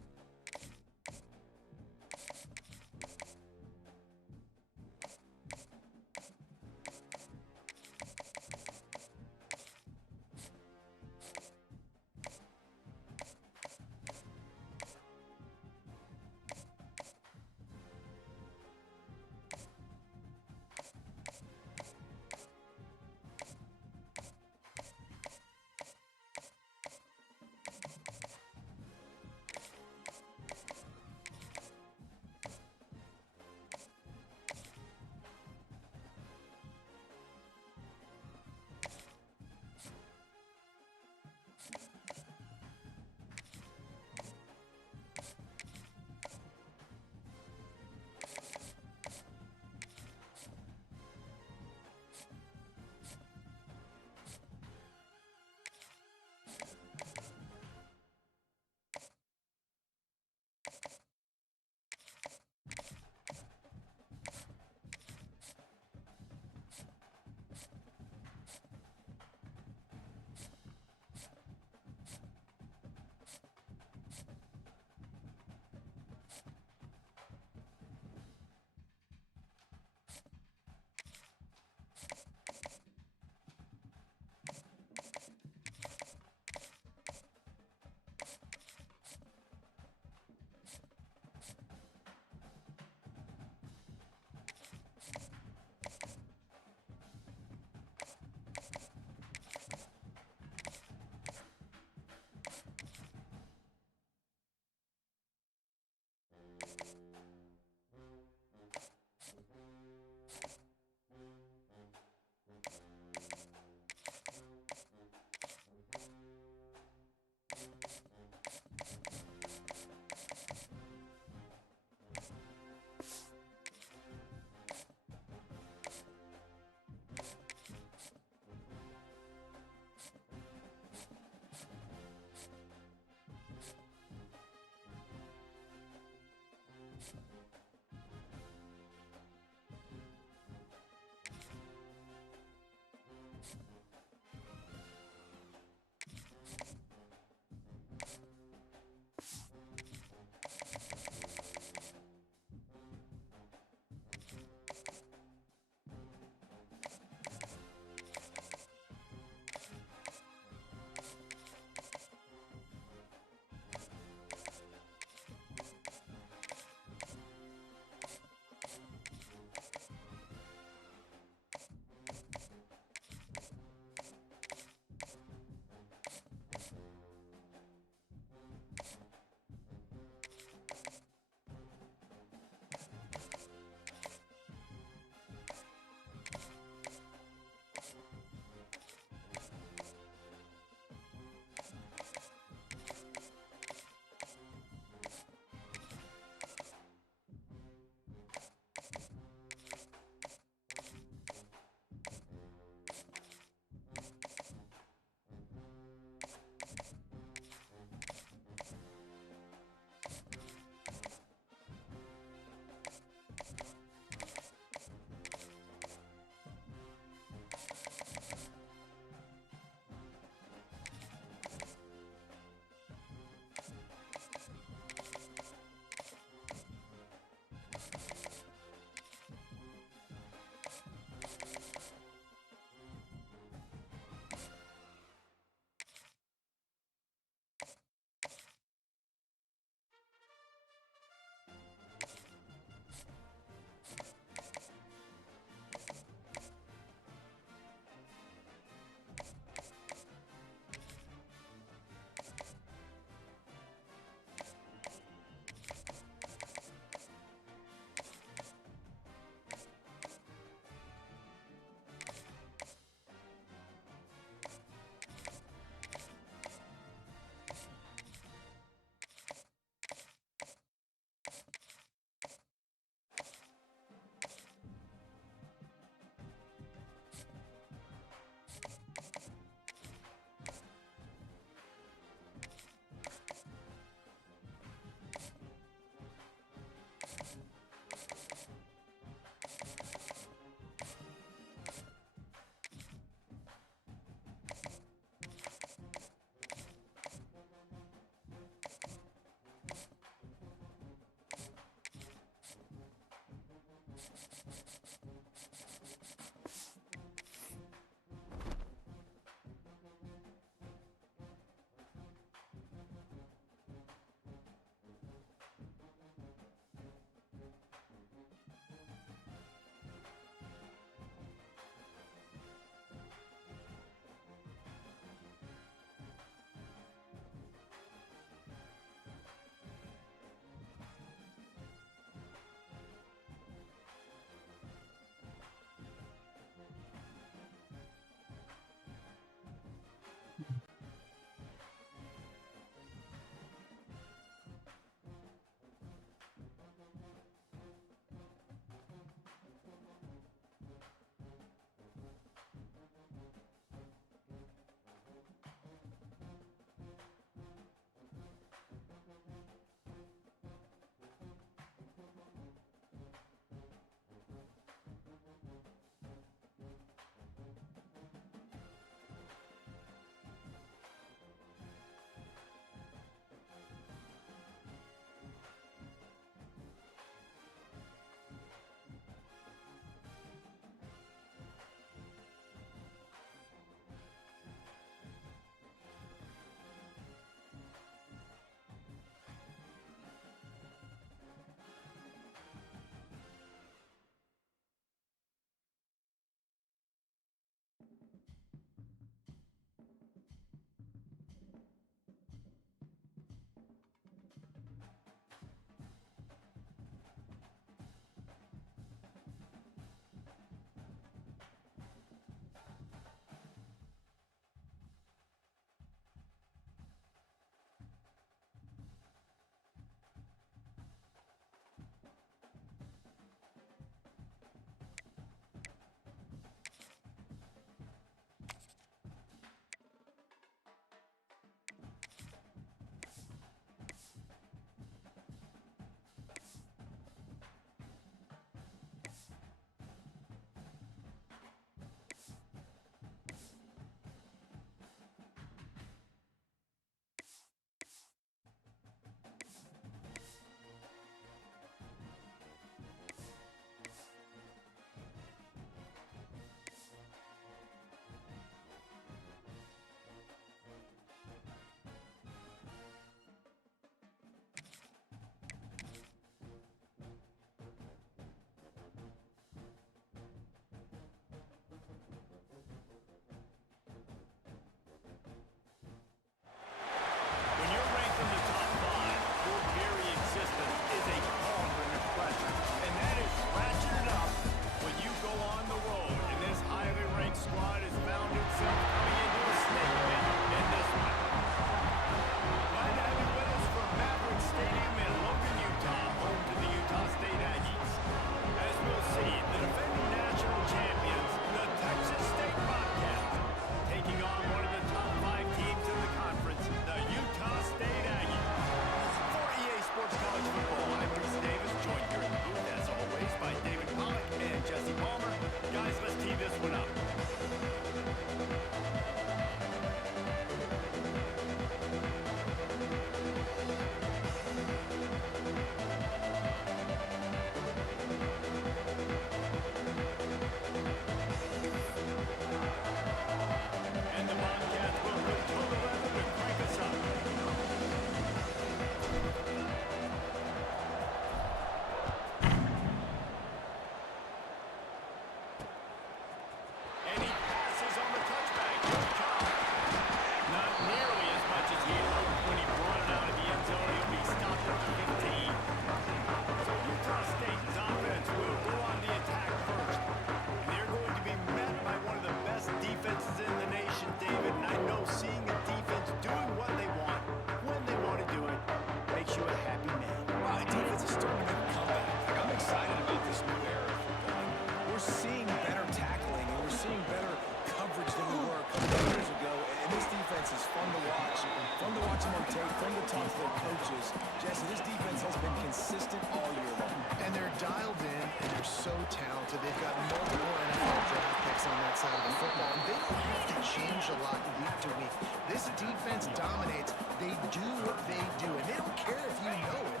watch them on tape, from the talk to their coaches, Jesse, this defense has been consistent all year long. And they're dialed in, and they're so talented. They've got multiple NFL draft picks on that side of the football, and they don't have to change a lot week to week. This defense dominates. They do what they do, and they don't care if you know it.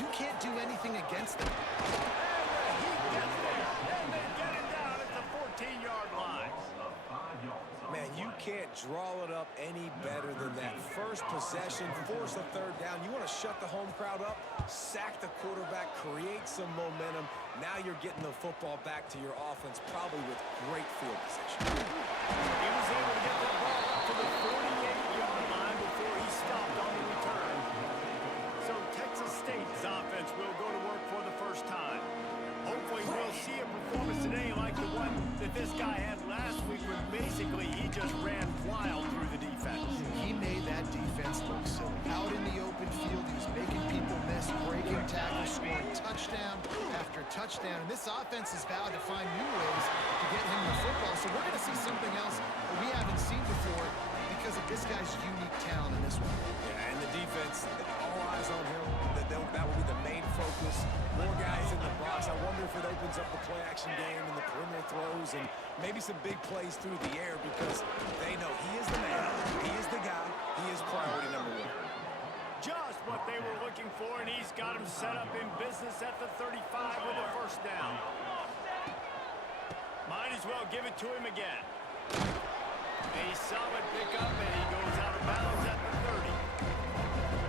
You can't do anything against them. He gets there, and they get him down at the 14-yard line. Man, you can't draw it up any better than that. First possession, force a third down. You want to shut the home crowd up, sack the quarterback, create some momentum. Now you're getting the football back to your offense, probably with great field position. He was able to get that ball up to the 48-yard line before he stopped on the return. So Texas State's offense will go to work for the first time. Hopefully we'll see a performance today like the one that this guy had last week, where basically he just ran wild through the defense. He made that defense look silly. Out in the open field, he was making people miss, breaking tackles, scoring touchdown after touchdown. And this offense has vowed to find new ways to get him the football. So we're going to see something else that we haven't seen before because of this guy's unique talent in this one. Yeah, and the defense, all eyes on him. That will be the main focus. More guys in the box. I wonder if it opens up the play-action game and the perimeter throws and maybe some big plays through the air, because they know he is the man, he is the guy, he is priority number one. Just what they were looking for, and he's got him set up in business at the 35 with a first down. Might as well give it to him again. A solid pickup, and he goes out of bounds at the 30.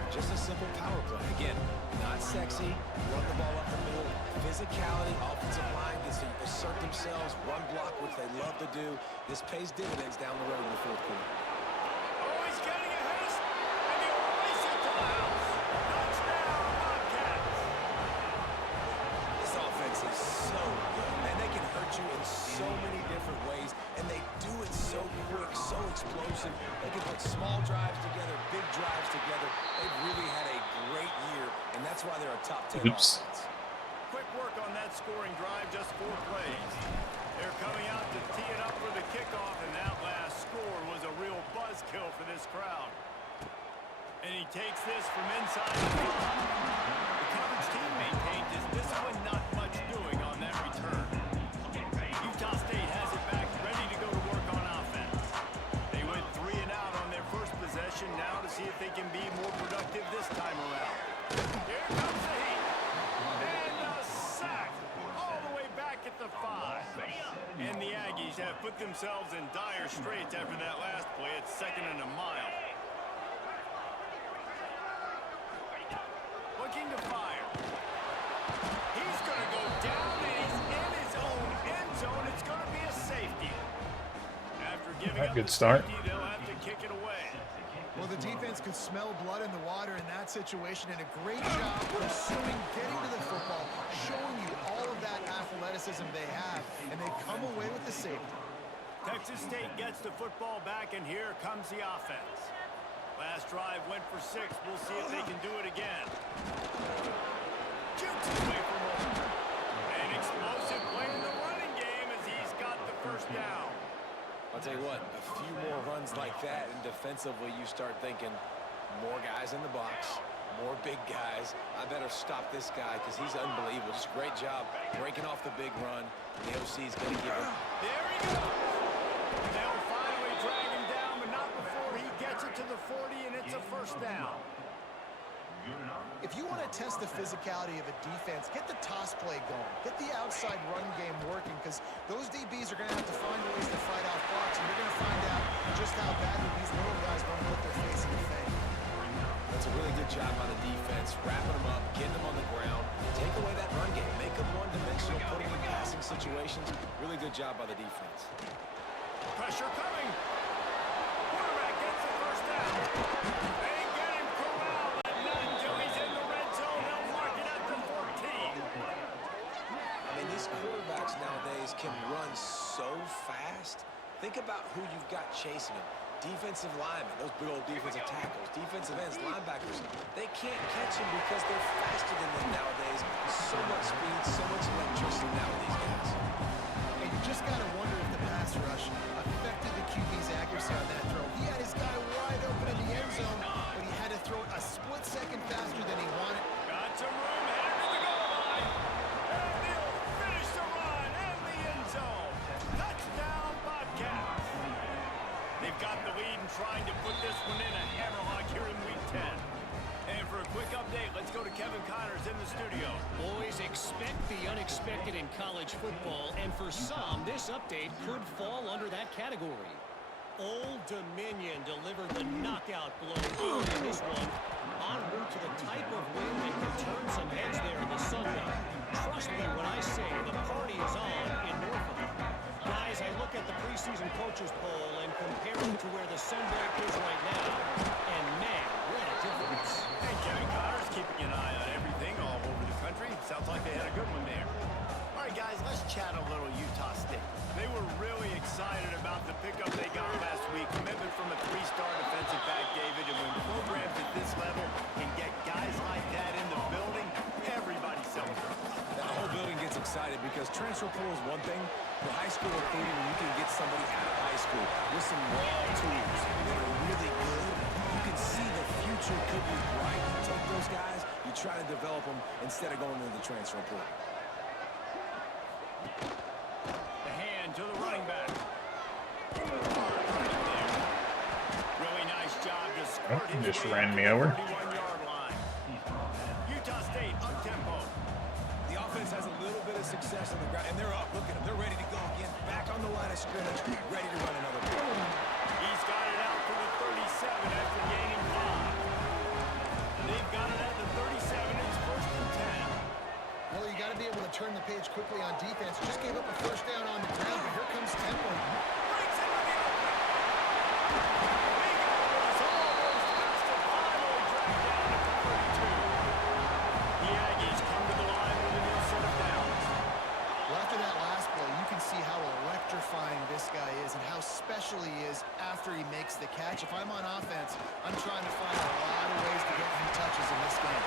Just a simple power play. Again, not sexy, run the ball up the middle, physicality, offensive line gets to assert themselves, run block, which they love to do. This pays dividends down the road in the fourth quarter. Oh, he's getting a haste, and he'll race it to the house. Touchdown, Bobcats. This offense is so good, man. They can hurt you in so many different ways, and they do it so quick, so explosive. They can put small drives together, big drives together. They've really had a great year, and that's why they're a top 10 Oops. offense. Quick work on that scoring drive, just 4 plays. They're coming out to tee it up for the kickoff, and that last score was a real buzzkill for this crowd. And he takes this from inside the 5. The coverage team maintained his discipline, not much doing on that return. Utah State has it back, ready to go to work on offense. They went 3 and out on their first possession, now to see if they can be more productive this time around. Here comes the heat. And a sack all the way back at the 5. And the Aggies have put themselves in dire straits after that last play. It's 2nd and a mile. Looking to fire. He's going to go down, and he's in his own end zone. It's going to be a safety. After giving up Good the start. safety, they'll have to kick it away. Well, the defense could smell blood in the water in that situation, and a great job pursuing, getting to the football, showing you all of that athleticism they have, and they come away with the safety. Texas State gets the football back, and here comes the offense. Last drive went for 6. We'll see if they can do it again. Jukes his way for more. An explosive play in the running game as he's got the first down. I'll tell you what, a few more runs like that, and defensively you start thinking more guys in the box, more big guys. I better stop this guy because he's unbelievable. Just a great job breaking off the big run. The OC's going to give him. There he goes. They'll finally drag him down, but not before he gets it to the 40, and it's a first down. If you want to test the physicality of a defense, get the toss play going. Get the outside run game working, because those DBs are going to have to find ways to fight off blocks, and you're going to find out just how badly these little guys want to put their face in the thing. That's a really good job by the defense, wrapping them up, getting them on the ground, take away that run game, make them one-dimensional, put them in passing situations. Really good job by the defense. Pressure coming. Quarterback gets the first down. They get him corralled, and none till he's in the red zone. They'll mark it at the 14. I mean, these quarterbacks nowadays can run so fast. Think about who you've got chasing them. Defensive linemen, those big old defensive tackles, defensive ends, linebackers. They can't catch them because they're faster than them nowadays. So much speed, so much electricity now with these guys. And you just got to wonder if the pass rush affected the QB's accuracy on that throw. He had his guy wide open in the end zone, but he had to got the lead and trying to put this one in a hammerlock here in week 10. And for a quick update, let's go to Kevin Connors in the studio. Boys, expect the unexpected in college football, and for some, this update could fall under that category. Old Dominion delivered the knockout blow early in this one, en route to the type of win that could turn some heads there in the Sun Belt. Trust me when I say the party is on in Norfolk. Guys, I look at the preseason coaches poll and compare it to where the Sun Belt is right now, and man, what a difference. And Kevin Connors keeping an eye on everything all over the country. Sounds like they had a good one there. All right, guys, let's chat a little Utah State. They were really excited about the pickup they got last week. Commitment from a 3-star defensive back, David. And when programs at this level can get guys like that in the building, everybody celebrates. The whole building gets excited because transfer portal is one thing. The high school recruiting, when you can get somebody out of high school with some raw tools that are really good, you can see the future could be bright. You take those guys, you try to develop them instead of going into the transfer portal. The hand to the running back. Really nice job to squirt his Just way ran up me to the over. 31-yard line. Utah State up-tempo. The offense has a little bit of success on the ground, and they're up. Look at them. They're ready to go again. Back on the line of scrimmage, ready to run another play. He's got it out to the 37 after gaining 5. They've got it at the 37. It's 1st and 10. Well, you got to be able to turn the page quickly on defense. Just gave up a first down on the ground, but here comes tempo. Breaks into the open. Big was almost past it. Finally dragged down at the 32. The Aggies come to the line with a new set of downs. Well, after that last play, you can see how electrifying this guy is and how special he is after he makes the catch. If I'm on offense, I'm trying to find a lot of ways to get him touches in this game.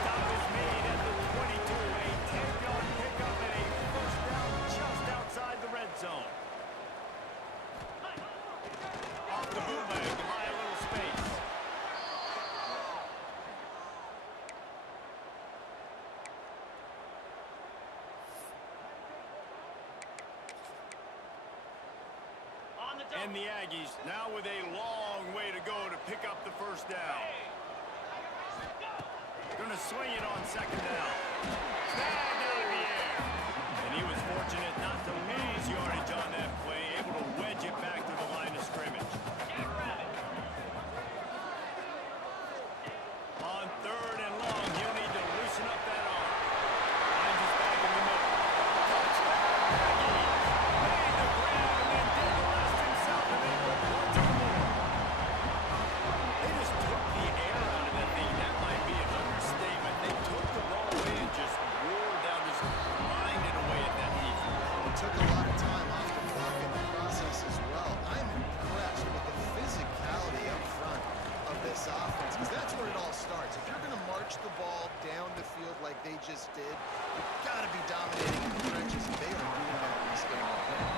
Stop is made at the 22. A 10-yard pickup and a first down just outside the red zone. Off the bootleg to buy a little space. On the double. And the Aggies now with a long way to go to pick up the first down. Gonna swing it on 2nd down. Snagged out of the air. And he was fortunate not to lose yardage on that play, able to wedge it back to the line of scrimmage. On 3rd and long, he'll need to loosen up that arm. Finds his back in the middle. Touchdown, Aggies! Made the grab and then did the rest himself and then put points on the board. They just took the air out of that thing. That might be an understatement. They took the ball away and just roared down, just grinded away at that defense. It took a lot of time off the clock in the process as well. I'm impressed with the physicality up front of this offense because that's where it all starts. If you're going to march the ball down the field like they just did, you've got to be dominating in the trenches, and they are doing that in this game right now.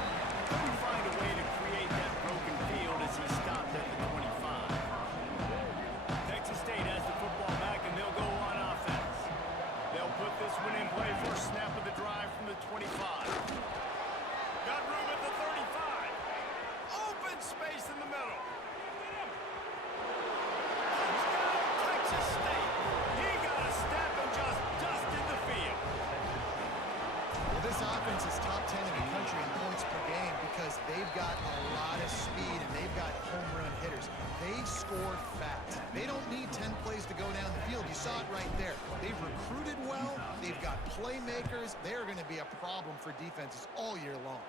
Couldn't find a way to create that broken field as he stopped at the 25. Texas State has the football back, and they'll go on offense. They'll put this one in play for a snap of the drive from the 25. Got room at the 35. Open space in the middle. Touchdown, Texas State. He got a step and just dusted the field. Well, this offense is top 10 in the country in points per game because they've got a lot of speed and they've got home run hitters. They score fast. They don't need 10 plays to go down the field. You saw it right there. They've recruited well. They've got playmakers. They're going to be a problem for defenses all year long.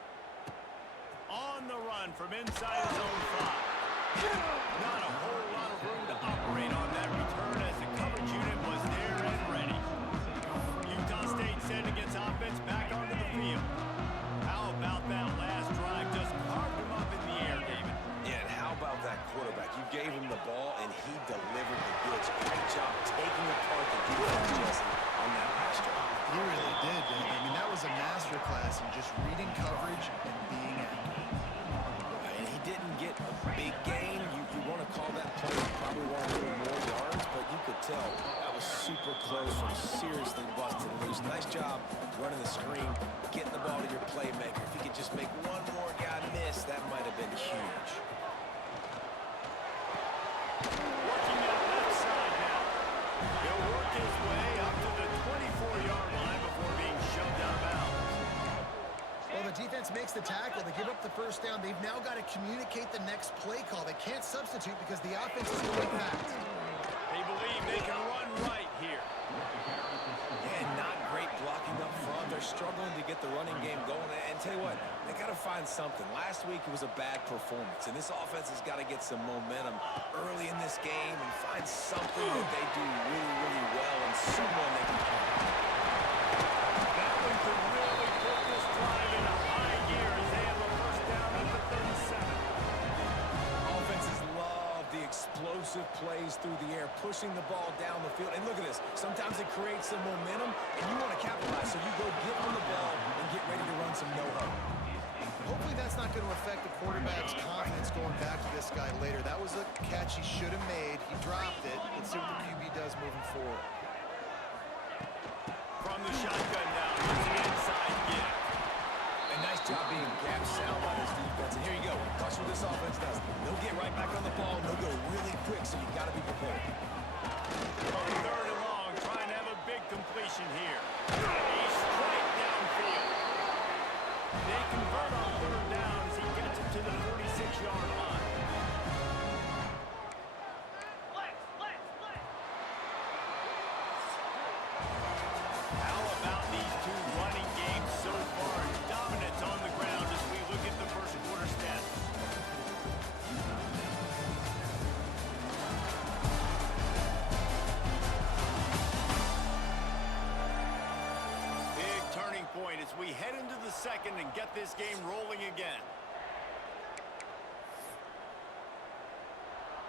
On the run from inside his own 5. Not a whole lot of room to operate on that return as the coverage unit was there and ready. Utah State sent against offense back onto the field. How about that last drive? Just carved him up in the air, David. Yeah, and how about that quarterback? You gave him the ball, and he delivered the goods. Great job taking apart the defense, Jesse, on that last drive. He really did, Dave. I mean, that was a masterclass in just reading coverage and being accurate. And he didn't get a big gain. You want to call that play. He probably wanted a little more yards, but you could tell that was super close and seriously busted loose. Nice job running the screen, getting the ball to your playmaker. If he could just make one more guy miss, that might have been huge. breaks the tackle. They give up the first down. They've now got to communicate the next play call. They can't substitute because the offense is going fast. They believe they can run right here. Yeah, not great blocking up front. They're struggling to get the running game going. And tell you what, they got to find something. Last week it was a bad performance, and this offense has got to get some momentum early in this game and find something that they do really, really well and someone they can count. That one could really put this drive into high gear as they have a first down at the 37. Offenses love the explosive plays through the air, pushing the ball down the field. And look at this. Sometimes it creates some momentum, and you want to capitalize. So you go get on the ball and get ready to run some no-huddle. Hopefully that's not going to affect the quarterback's confidence going back to this guy later. That was a catch he should have made. He dropped it. Let's see what the QB does moving forward. From the shotgun now, here's an inside give. A nice job being gap sound by this defense. And here you go. Watch what this offense does. They'll get right back on the ball, and they'll go really quick, so you got to be prepared. On third and long, trying to have a big completion here. He's straight downfield. They convert on third down as he gets it to the 46-yard line. Flex, flex, flex. How about these two running games so far? Dominance on the ground as we look at the first quarter stats. Big turning point as we head into the second and get this game rolling again.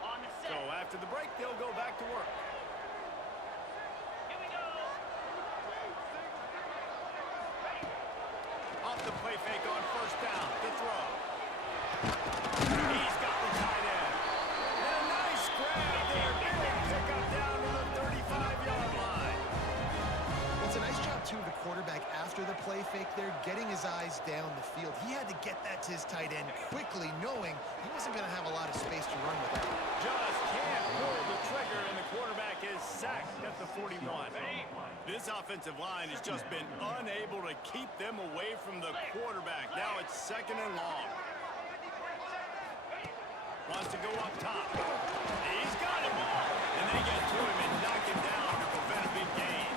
On the set. So after the break, they'll go back to work. Here we go. Off the play fake on first down. The throw. He's got the tight end. And a nice grab there. Big pickup down to the 35-yard line. It's a nice job, too, of the quarterback after the play fake there, getting his eyes down the field. He had to get that to his tight end quickly, knowing he wasn't going to have a lot of space to run with that. Just can't pull the trigger, and the quarterback is sacked at the 41. This offensive line has just been unable to keep them away from the quarterback. Now it's second and long. Wants to go up top. He's got him. And they get to him and knock him down to prevent a big gain.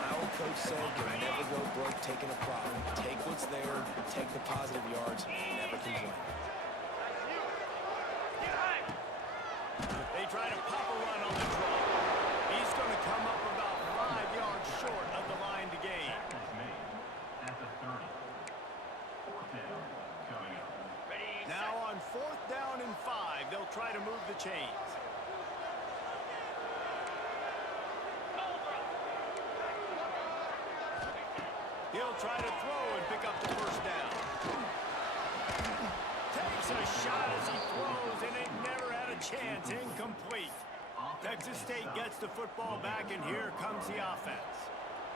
My old coach said you never go broke taking a profit. Take what's there, take the positive yards, and never complain. They try to pop a run on the draw. He's going to come up about 5 yards short of the line to gain. Now on fourth down and 5, they'll try to move the chains. He'll try to throw and pick up the first down. Takes a shot as he throws, and it never had a chance. Incomplete. Texas State gets the football back, and here comes the offense.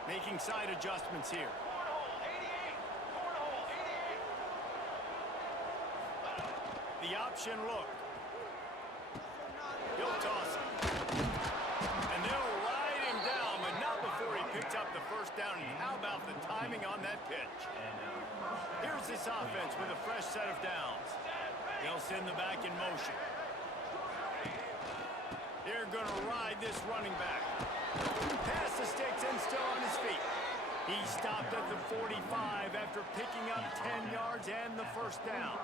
Making side adjustments here. Cornhole, 88. Cornhole, 88. The option look. He'll toss it. And they'll ride him down, but not before he picks up the first down. And how about the timing on that pitch? Here's this offense with a fresh set of downs. They'll send the back in motion. They're going to ride this running back. Pass the sticks and still on his feet. He stopped at the 45 after picking up 10 yards and the first down.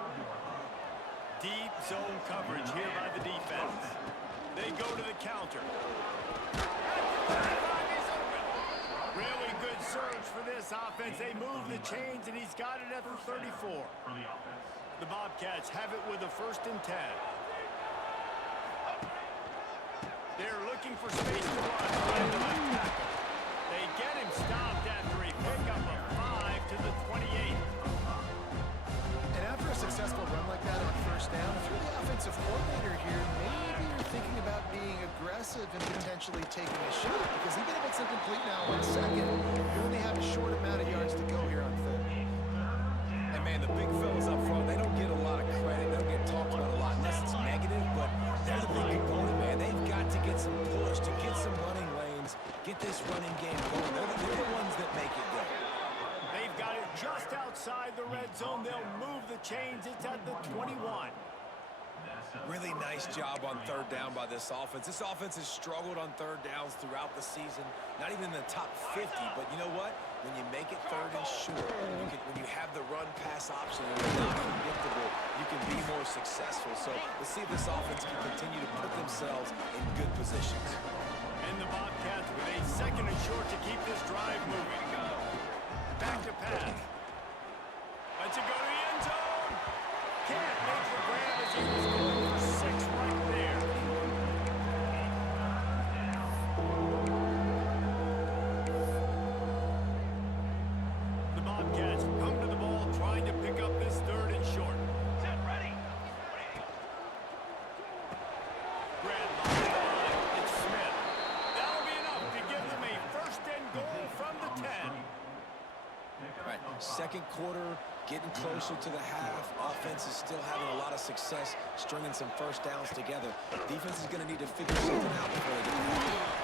Deep zone coverage here by the defense. They go to the counter. Really good surge for this offense. They move the chains, and he's got it at the 34. The Bobcats have it with a 1st and 10. They're looking for space to run. Find the left tackle. They get him stopped after he picked up a 5 to the 28. And after a successful run like that on first down, if you're the offensive coordinator here, maybe you're thinking about being aggressive and potentially taking a shot, because even if it's incomplete now on second, you only have a short amount of yards to go here on third. And man, the big fellas up front, they don't get a lot of credit. They don't get talked about a lot unless it's negative, but they're the big component, man. They've got to get some push, to get some running lanes, get this running game going. They're the ones that make it go. They've got it just outside the red chains. It's at the 21. Really nice job on third down by this offense. This offense has struggled on third downs throughout the season. Not even in the top 50, but you know what? When you make it third and short, when you have the run-pass option and it's not predictable, you can be more successful. So let's see if this offense can continue to put themselves in good positions. And the Bobcats with a second and short to keep this drive moving. Back to pass. Lets it go to the end zone. Can't make the grab as he was going for 6 right there. The Bobcats come to the ball trying to pick up this third and short. Set, ready. Grab by the line. It's Smith. That'll be enough to give them a first and goal from the 10. All right, second quarter, getting closer to the half. Offense is still having a lot of success stringing some first downs together. Defense is going to need to figure something out before they get to half.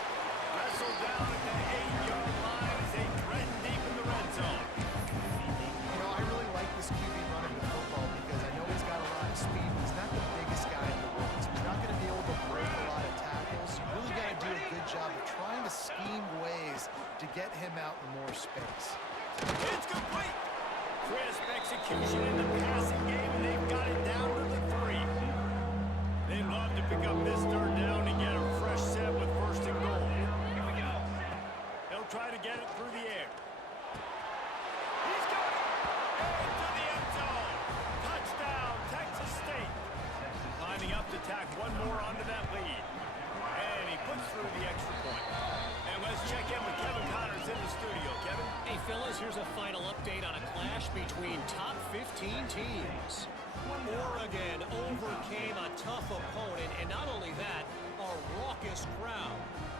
Wrestled down at the 8-yard line as they threaten deep in the red zone. You know, I really like this QB running the football because I know he's got a lot of speed, but he's not the biggest guy in the world. So he's not going to be able to break a lot of tackles. You really got to do a good job of trying to scheme ways to get him out in more space. It's complete. Crisp execution in the passing game, and they've got it down to the 3. They'd love to pick up this third down and get a fresh set with first and goal. Here we go. They'll try to get it through the air. He's got it. Into the end zone. Touchdown, Texas State. Lining up to tack one more onto that lead. And he puts through the extra point. And let's check in with Kevin Connors in the studio. Kevin? Hey, fellas, here's a final update on a clash between top 15 teams. Oregon overcame a tough opponent, and not only that, a raucous crowd.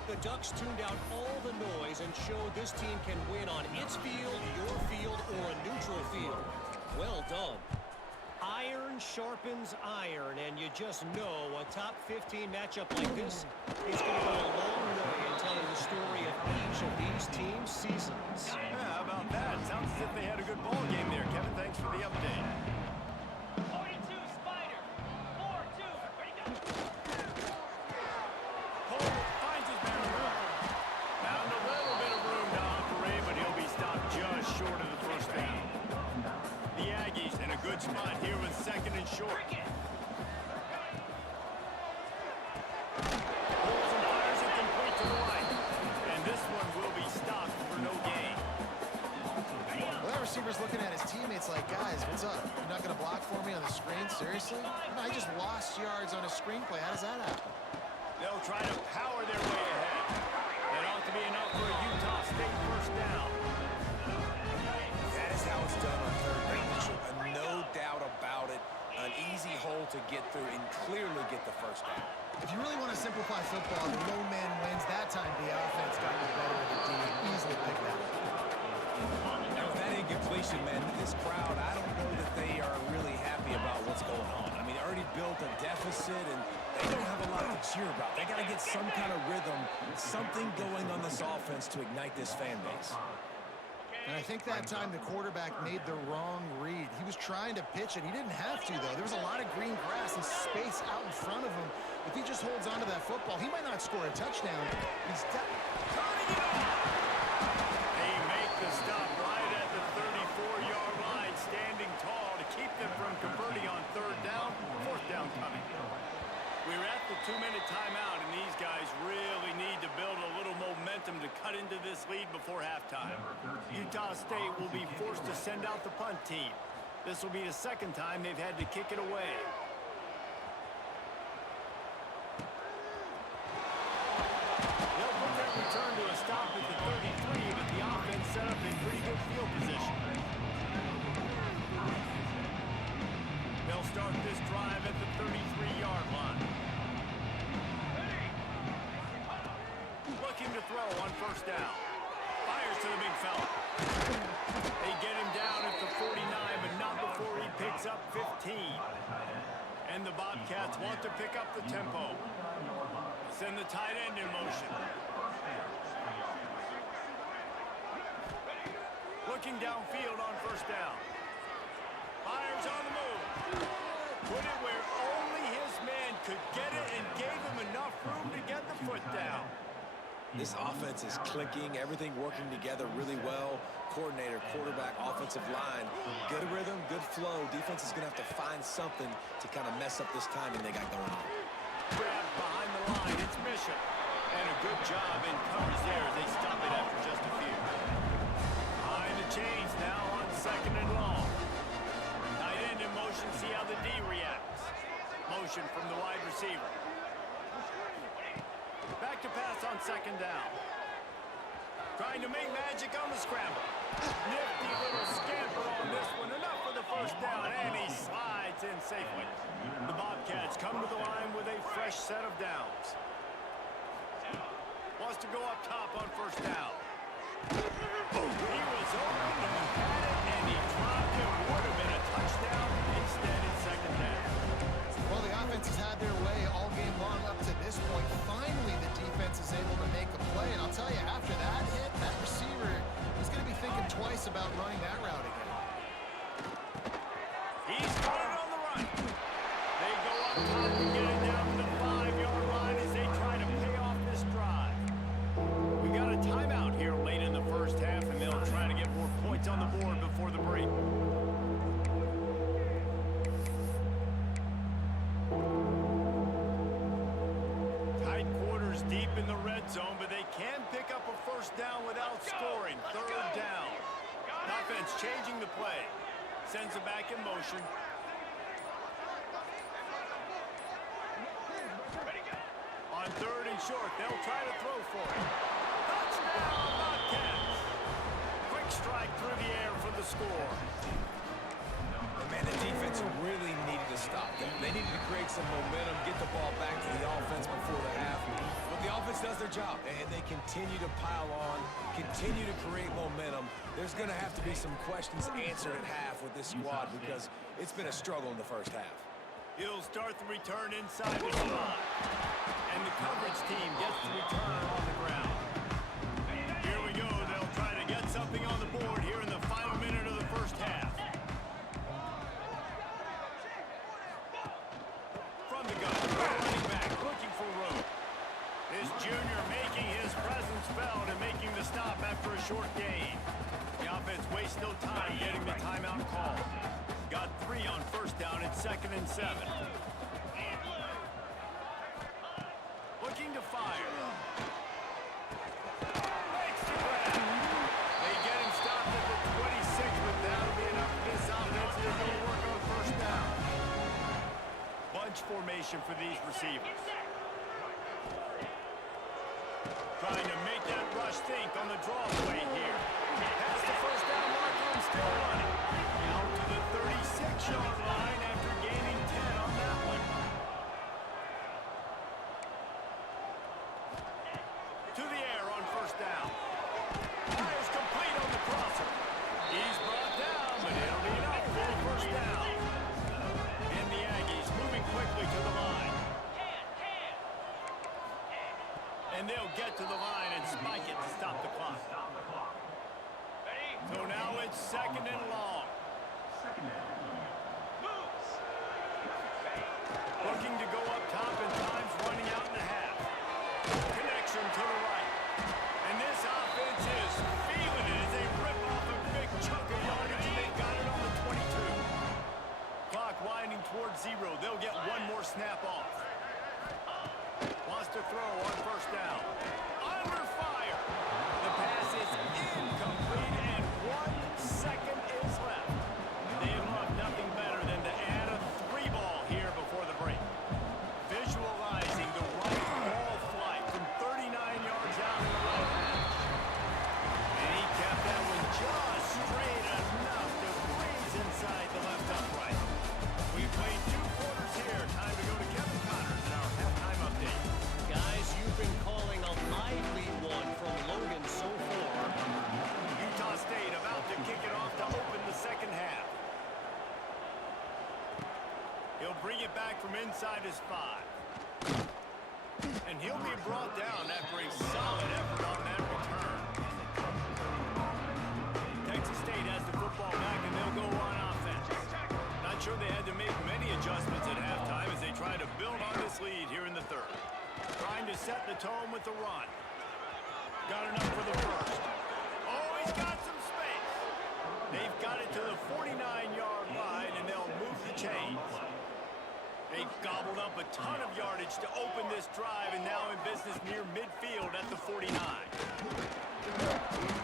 The Ducks tuned out all the noise and showed this team can win on its field, your field, or a neutral field. Well done. Iron sharpens iron, and you just know a top 15 matchup like this is going to go a long way in telling the story of each of these teams' seasons. Yeah, how about that? Sounds as if they had a good ball game there, Kevin. Thanks for the update. 42, Spider. 4-2, ready, go. Cole finds his man. Found a little bit of room to operate, but he'll be stopped just short of the first down. The Aggies in a good spot here with second and short. Cricket. Pulls and fires it complete to the right. And this one will be stopped for no gain. Well, that receiver's looking at his teammates like, guys, what's up? You're not going to block for me on the screen? Seriously? No, I just lost yards on a screenplay. How does that happen? They'll try to power their way ahead. That ought to be enough for a Utah State first down. That is how it's done on third down. No doubt about it. An easy hole to get through and clearly get the first down. If you really want to simplify football, the low man wins. That time the offense got the better of the D. Easily picked that up. Now, with that incompletion, man, this crowd, I don't know that they are really happy about what's going on. I mean, they already built a deficit, and they don't have a lot to cheer about. They got to get some kind of rhythm, something going on this offense to ignite this fan base. And I think that time the quarterback made the wrong read. He was trying to pitch it. He didn't have to, though. There was a lot of green grass and space out in front of him. If he just holds onto that football, he might not score a touchdown. He's Turning it on! They make the stop right at the 34-yard line, standing tall to keep them from converting on third down. Fourth down coming. We're at the 2-minute timeout, and these guys really need to build a little momentum to cut into this lead before halftime. Utah State will be forced to send out the punt team. This will be the second time they've had to kick it away. They'll put that return to a stop at the 33, but the offense set up in pretty good field position. They'll start this drive at the 33-yard line. Looking to throw on first down. Fires to the big fella. They get him down at the 49, but not before he picks up 15. And the Bobcats want to pick up the tempo. Send the tight end in motion. Looking downfield on first down. Fires on the move. Put it where only his man could get it and gave him enough room to get the foot down. This offense is clicking, everything working together really well. Coordinator, quarterback, offensive line, good rhythm, good flow. Defense is going to have to find something to kind of mess up this timing they got going on. Grab behind the line, it's Mission. And a good job in coverage there as they stop it after just a few. Behind the chains now on 2nd and long. Tight end in motion, see how the D reacts. Motion from the wide receiver. Back to pass on 2nd down. Trying to make magic on the scramble. Nifty little scamper on this one. Enough for the first down, and he slides in safely. The Bobcats come to the line with a fresh set of downs. Wants to go up top on 1st down. He was open, he had it, and he dropped it. Would have been a touchdown. Instead, it's 2nd down. Well, the offense has had their way all game long up to this point. Finally, the defense is able to make a play. And I'll tell you, after that hit, that receiver is going to be thinking twice about running that route again. He's got it on the run. They go up top and get it down to the 5-yard line as they try to pay off this drive. We got a timeout here late in the first half, and they'll try to get more points on the board before the break. Tight quarters deep in the red zone, but they can pick up a 1st down without scoring. 3rd down. Offense changing the play. Sends it back in motion. On 3rd and short, they'll try to throw for it. Touchdown, Bobcats! Quick strike through the air for the score. And man, the defense really needed to stop them. They needed to create some momentum, get the ball back to the offense before the half. But the offense does their job, and they continue to pile on, continue to create momentum. There's going to have to be some questions answered at half with this squad because it's been a struggle in the first half. He'll start the return inside the slot. And the coverage team gets the return on the ground. Here we go. They'll try to get something on the board here in the final minute of the first half. From the gun, running back, looking for room. This junior making his presence felt and making the stop after a short gain. The offense wastes no time getting the timeout call. Got 3 on 1st down at 2nd and 7. Looking to fire. Makes the grab. They get him stopped at the 26, but that'll be enough for this offense to go work on 1st down. Bunch formation for these receivers. Trying to make that rush think on the draw play here. Past the 1st down marker and still running. Out to the 36-yard line after gaining 10 on that one. To the air on 1st down. Fires complete on the crosser. He's brought down, but it'll be enough for the 1st down. And the Aggies moving quickly to the line. And they'll get to the line and spike it to stop the clock. So now it's 2nd and long. Looking to go up top and time's running out in the half. Connection to the right. And this offense is feeling it as they rip off a big chunk of yardage and they got it on the 22. Clock winding towards 0. They'll get one more snap off. Wants to throw on 1st down. Under fire. The pass is incomplete and 1 second is left. They love nothing better than to add a 3-ball here before the break. Visualizing the right ball flight from 39 yards out in the right hash. And he kept that one just straight enough to breeze inside the left upright. We played 2 quarters here. Time to go to Kevin Connors in our halftime update. Guys, you've been calling a lively one from Logan so far. Utah State about to kick it off to open the 2nd half. He'll bring it back from inside his 5. And he'll be brought down after a solid effort on that return. Texas State has the football back and they'll go on offense. sure they had to make many adjustments at halftime as they try to build on this lead here in the third. Trying to set the tone with the run. Got enough for the first. Oh, he's got some space. They've got it to the 49-yard line, and they'll move the chains. They've gobbled up a ton of yardage to open this drive, and now in business near midfield at the 49.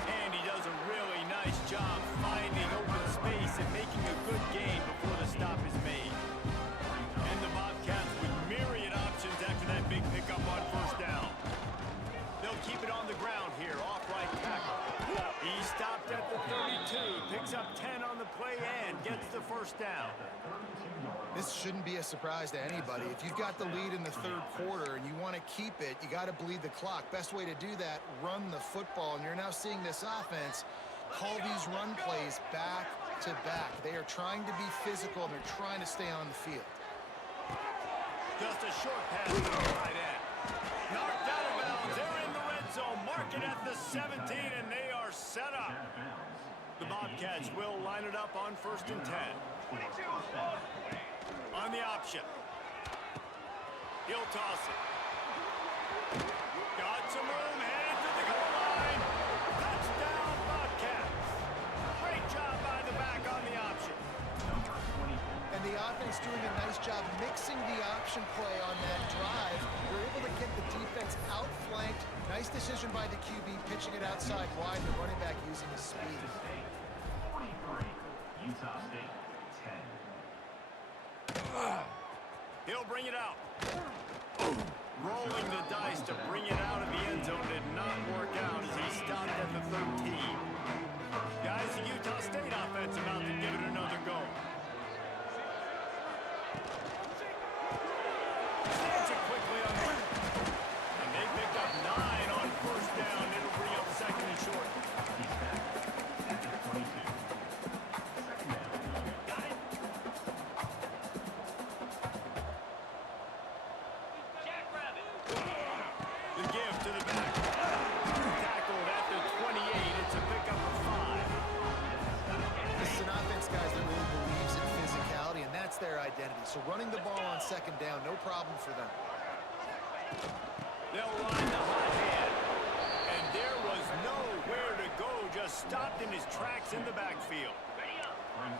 And he does a really nice job finding open space and making a good gain before the stop is made. And the Bobcats with myriad options after that big pickup on first down. They'll keep it on the ground here, off right tackle. He stopped at the 32, picks up 10 on the play and gets the first down. This shouldn't be a surprise to anybody. If you've got the lead in the third quarter and you want to keep it, you got to bleed the clock. Best way to do that, run the football. And you're now seeing this offense call these run plays back to back. They are trying to be physical, and they're trying to stay on the field. Just a short pass to the tight end. Knocked out of bounds. They're in the red zone. Mark it at the 17, and they are set up. The Bobcats will line it up on 1st and 10. On the option. He'll toss it. Got some room, headed to the goal line. Touchdown, Bobcats. Great job by the back on the option. And the offense doing a nice job mixing the option play on that drive. They're able to get the defense outflanked. Nice decision by the QB, pitching it outside wide, the running back using his speed. Utah State, 10. He'll bring it out. Rolling the dice to bring it out of the end zone did not work out as he stopped at the 13. Guys, the Utah State offense about to give it another go. Stands it quickly on the... And they picked up 9 on first down. It'll bring up 2nd and short. The give to the back. Tackled at the 28. It's a pickup of 5. This is an offense, guys, that really believes in physicality, and that's their identity. So running the ball on 2nd down, no problem for them. They'll line the hot hand. And there was nowhere to go, just stopped in his tracks in the backfield.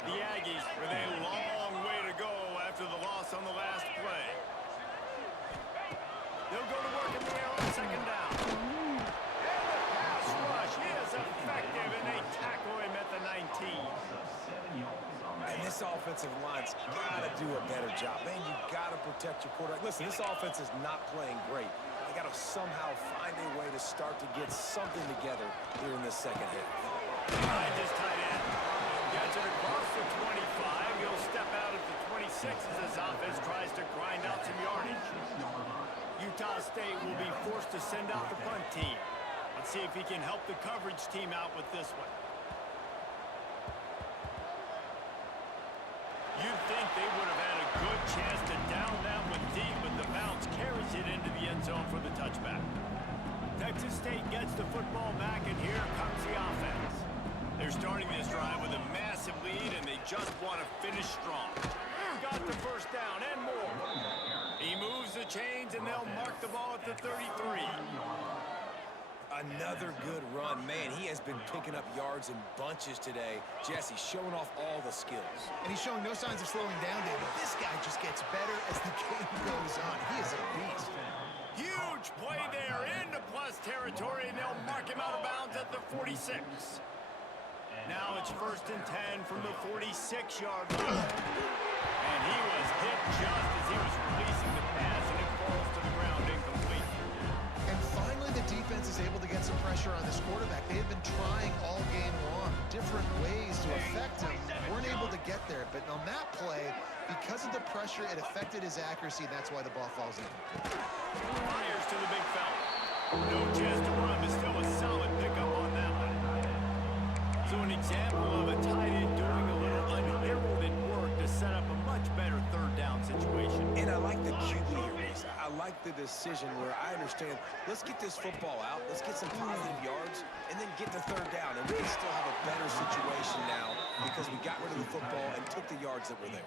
The Aggies with a long way to go after the loss on the last play. They'll go to work in the air on 2nd down. And the pass rush is effective, and they tackle him at the 19. And this offensive line's got to do a better job. Man, you got to protect your quarterback. Listen, this offense is not playing great. They got to somehow find a way to start to get something together here in this second half. Behind his tight end. Gets it across the 25. He'll step out at the 26 as his offense tries to grind out some yardage. Utah State will be forced to send out the punt team. Let's see if he can help the coverage team out with this one. You'd think they would have had a good chance to down that one deep, but the bounce carries it into the end zone for the touchback. Texas State gets the football back, and here comes the offense. They're starting this drive with a massive lead, and they just want to finish strong. Got the first down and more. He moves the chains, and they'll mark the ball at the 33. Another good run. Man, he has been picking up yards in bunches today. Jesse showing off all the skills. And he's showing no signs of slowing down, David. This guy just gets better as the game goes on. He is a beast. Huge play there into plus territory, and they'll mark him out of bounds at the 46. Now it's 1st and 10 from the 46-yard line. And he was hit just as he was releasing the pass, and it falls to the ground incomplete. And finally, the defense is able to get some pressure on this quarterback. They have been trying all game long, different ways to affect him. Weren't able to get there, but on that play, because of the pressure, it affected his accuracy, and that's why the ball falls in. Fires to the big fella. No chance to run, but still a solid pickup on that one. So an example of a tight end doing a little unheralded work to set up a much better 3rd down situation. And I like the QB here, Reese. I like like the decision where I understand, let's get this football out, let's get some positive yards, and then get to third down. And we can still have a better situation now because we got rid of the football and took the yards that were there.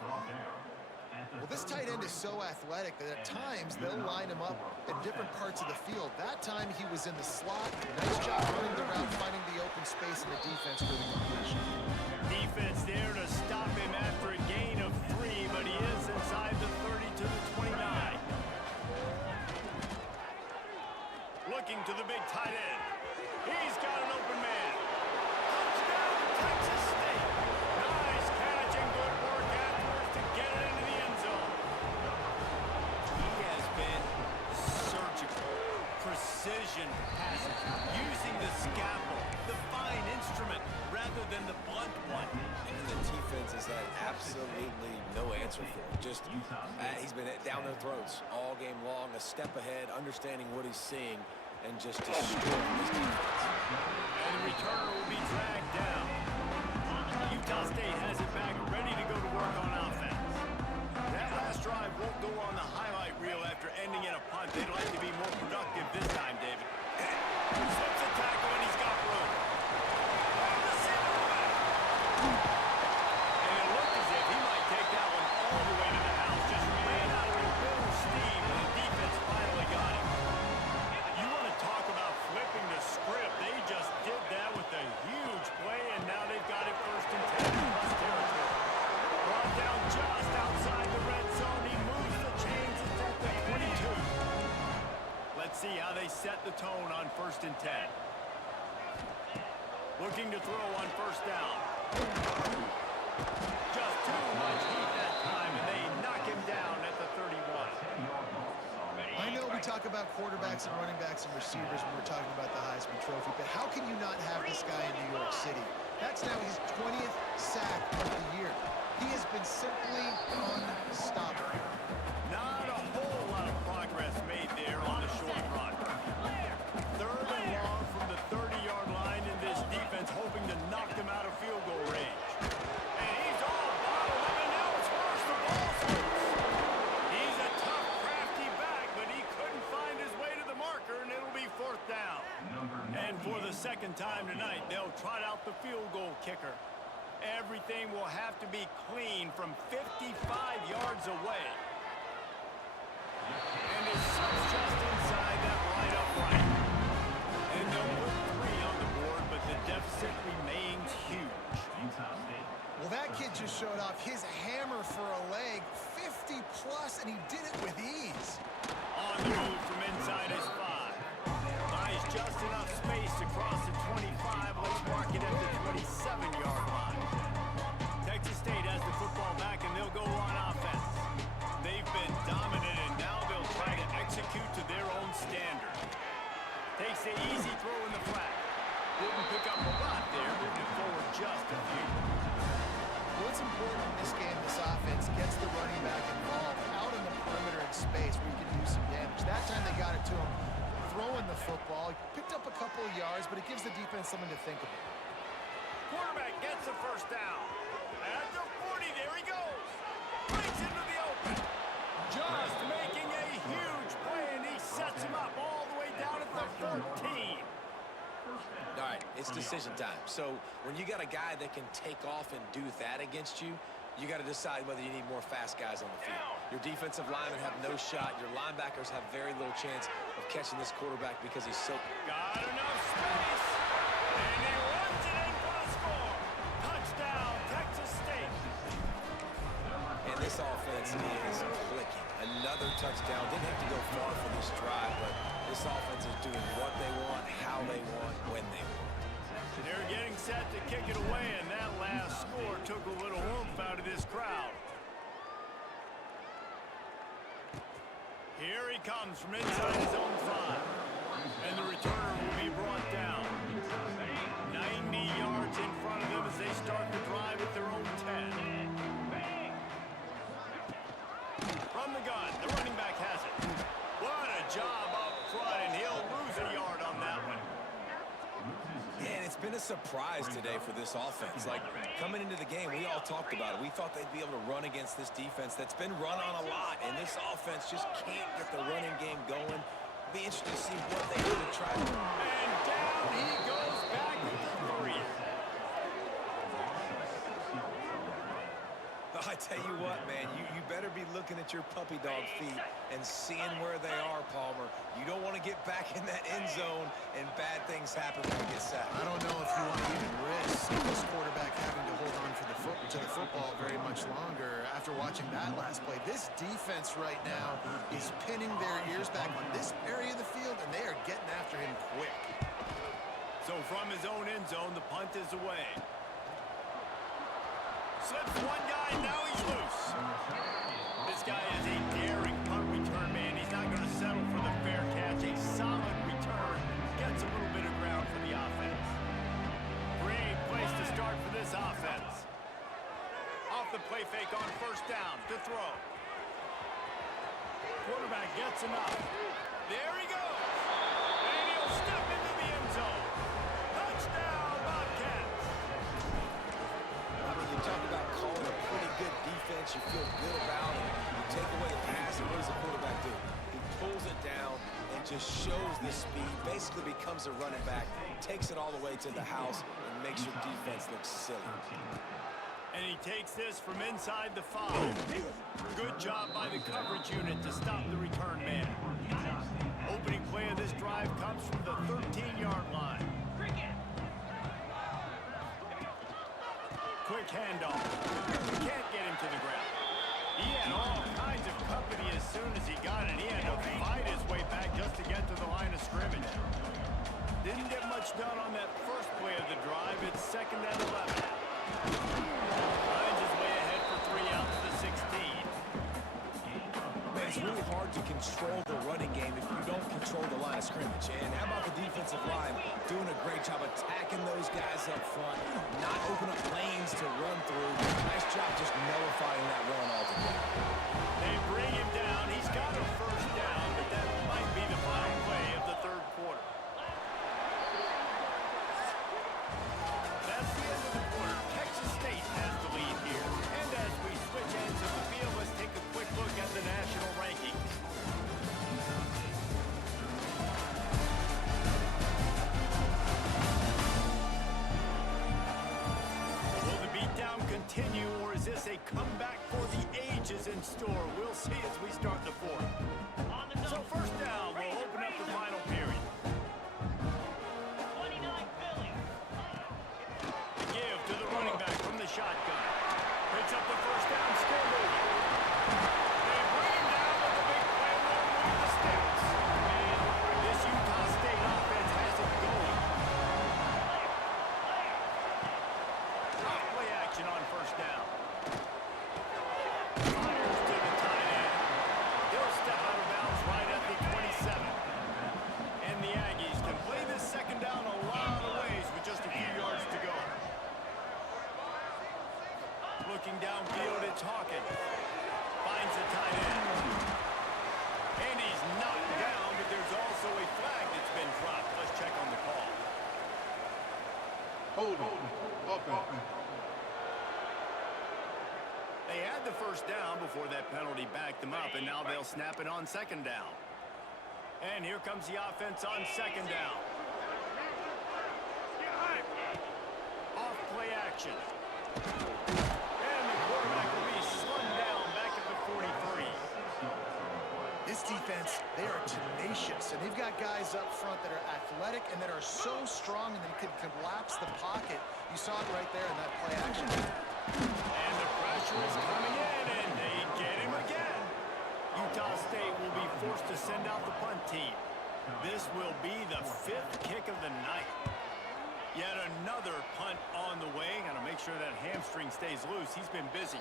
Well, this tight end is so athletic that at times they'll line him up at different parts of the field. That time he was in the slot. Nice job running the route, finding the open space in the defense for the completion. Defense there to stop him after a gain of 3, but he is inside the 30 to the 29. Looking to the big tight end. He's got an open man. Touchdown, Texas State. Nice catch and good work afterwards to get it into the end zone. He has been surgical. Precision passes, using the scalpel, the fine instrument, rather than the blunt one. And the defense has had absolutely no answer for him. Just, he's been down their throats all game long, a step ahead, understanding what he's seeing, and just destroying this defense. And the returner will be dragged down. Utah State has it back, ready to go to work on offense. That last drive won't go on the highlight reel after ending in a punt. They'd like to be more productive this time, David. Slips a tackle and he's got room. And it looked as if he might take that one all the way to the house. Just ran out of the full steam when the defense finally got him. You want to talk about flipping the script. They just did that with a huge play, and now they've got it 1st and 10 in plus territory. Brought down just outside the red zone. He moves the chains. It's at the 22. Let's see how they set the tone on 1st and 10. Looking to throw on 1st down. Just too much heat that time, and they knock him down at the 31. I know we talk about quarterbacks and running backs and receivers when we're talking about the Heisman Trophy, but how can you not have this guy in New York City? That's now his 20th sack of the year. He has been simply unstoppable. Not a whole lot of progress made there on the short run. 3rd and long from the 30-yard line, and this defense hoping to knock them out of field goal range. And he's all bottled up, and now it's worse. The ball's loose. He's a tough, crafty back, but he couldn't find his way to the marker, and it'll be 4th down. And for the 2nd time tonight, they'll trot out the field goal kicker. Everything will have to be clean from 55 yards away. And it sits just inside that right upright. And they'll put 3 on the board, but the deficit remains huge. Well, that kid just showed off his hammer for a leg, 50 plus, and he did it with ease. On the move from inside his 5. Buys just enough space to cross the 25. Let's mark it at the 27-yard line. Texas State has the football back, and they'll go on offense. They've been dominant, and now they'll try to execute to their own standard. Takes the easy throw in the flat. Didn't pick up a lot there, moving forward just a few. What's important in this game, this offense gets the running back involved out in the perimeter in space where you can do some damage. That time they got it to him throwing the football. He picked up a couple of yards, but it gives the defense something to think about. Quarterback gets the 1st down. At the 40, there he goes. Breaks into the open. Just making a huge play, and he sets him up all the way down at the 14. All right, it's decision time. So when you got a guy that can take off and do that against you, you got to decide whether you need more fast guys on the field. Your defensive linemen have no shot. Your linebackers have very little chance of catching this quarterback because he's so... Got enough space, and he runs it in for the score. Touchdown, Texas State. And this offense is clicking. Another touchdown. Didn't have to go far for this drive, but this offense is doing what they want, how they want, when they want. They're getting set to kick it away, and that last score took a little oomph out of this crowd. Here he comes from inside his own 5. And the returner will be brought down. 90 yards in front of them as they start the drive at their own 10. From the gun, the running back has it. What a job up front, and he'll lose a yard on that one. Yeah, and it's been of surprised today for this offense. Like, coming into the game, we all talked about it. We thought they'd be able to run against this defense that's been run on a lot, and this offense just can't get the running game going. Be interested to see what they do to try. And down he goes back with the 3. I tell you what, man, you better be looking at your puppy dog feet and seeing where they are, Palmer. You don't want to get back in that end zone and bad things happen when you get sacked. I don't know if you want to even risk this quarterback having to hold on to the football very much longer after watching that last play. This defense right now is pinning their ears back on this area of the field, and they are getting after him quick. So from his own end zone, the punt is away. Slips one guy, now he's loose. This guy is a daring punt return man. He's not going to settle for the fair catch. A solid return. Gets a little bit of ground for the offense. Great place to start for this offense. Off the play fake on first down to throw. Quarterback gets enough. There he goes. And he'll step into the end zone. Touchdown, Bobcats. I mean, you talk about calling a pretty good defense you feel good about, and you take away the pass, and what does the quarterback do? He pulls it down and just shows the speed, basically becomes a running back, takes it all the way to the house, and makes your defense look silly. And he takes this from inside the 5. Good job by the coverage unit to stop the return man. Opening play of this drive comes from the 13-yard line. Quick handoff. Can't get him to the ground. He had all kinds of company as soon as he got it. He had to fight his way back just to get to the line of scrimmage. Didn't get much done on that first play of the drive. It's 2nd and 11. Finds his way ahead for 3 out to the 16. Man, it's really hard to control the running game if you don't control the line of scrimmage. And how about the defensive line doing a great job attacking those guys up front, not open up lanes to run through. Nice job just nullifying that run altogether. They bring him down. He's got a first down, but that might be the final play of the 3rd quarter. That's the end of the quarter. Texas State has the lead here. And as we switch ends of the field, let's take a quick look at the national rankings. So will the beatdown continue, or is this a comeback for the ages in store? We'll see as we start the 4th. So first down, we'll open up the final period. 29 Philly. Give to the running back from the shotgun. Picks up the first down, still moving. They bring him down with the big play, rolling with the sticks. This Utah State offense has it going. Off play action on first down. Fires to the tight end. He'll step out of bounds right at the 27. And the Aggies can play this 2nd down a lot of ways with just a few yards to go. Looking downfield, it's Hawkins. Finds the tight end. And he's knocked down, but there's also a flag that's been dropped. Let's check on the call. Hold on. Okay. They had the first down before that penalty backed them up, and now they'll snap it on 2nd down. And here comes the offense on 2nd down. Off play action. And the quarterback will be slung down back at the 43. This defense, they are tenacious, and they've got guys up front that are athletic and that are so strong and they can collapse the pocket. You saw it right there in that play action. And the pressure is coming in, and they get him again. Utah State will be forced to send out the punt team. This will be the 5th kick of the night. Yet another punt on the way. Got to make sure that hamstring stays loose. He's been busy.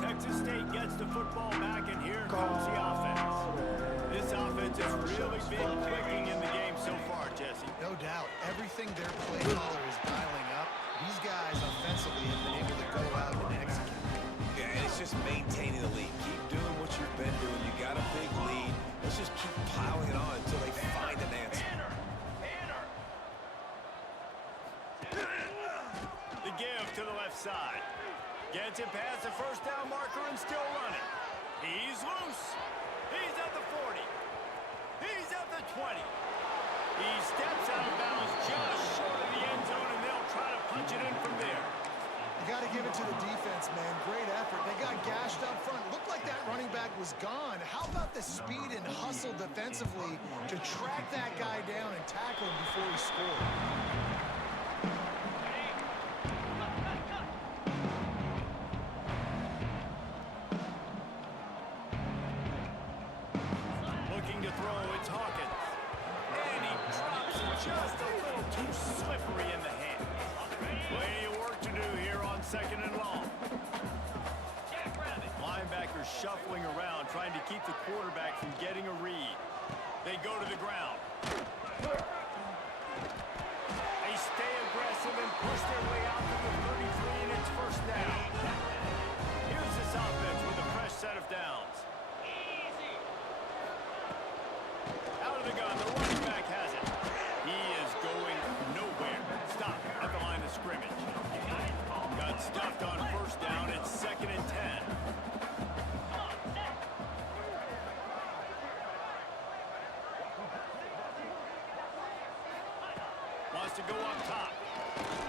Texas State gets the football back, and here comes the offense. This offense has really been clicking in the game so far, Jesse. No doubt. Everything their play caller is dialing up, these guys offensively have been able to go out and execute. Yeah, and it's just maintaining the lead. Keep doing what you've been doing. You got a big lead. Let's just keep piling it on until they find a Gets it past the first down marker and still running. He's loose. He's at the 40. He's at the 20. He steps out of bounds just short of the end zone, and they'll try to punch it in from there. You got to give it to the defense, man. Great effort. They got gashed up front. Looked like that running back was gone. How about the speed and hustle defensively to track that guy down and tackle him before he scored? Looking to throw, it's Hawkins. And he drops it just a little too slippery in the hand. Plenty of work to do here on 2nd and long. Linebackers shuffling around, trying to keep the quarterback from getting a read. They go to the ground. They stay aggressive and push their way out to the 33, and it's first down. Here's this offense with a fresh set of downs. Out of the gun, the running back has it. He is going nowhere. Stop at the line of scrimmage. Got stuffed on first down. It's 2nd and 10. Wants to go up top.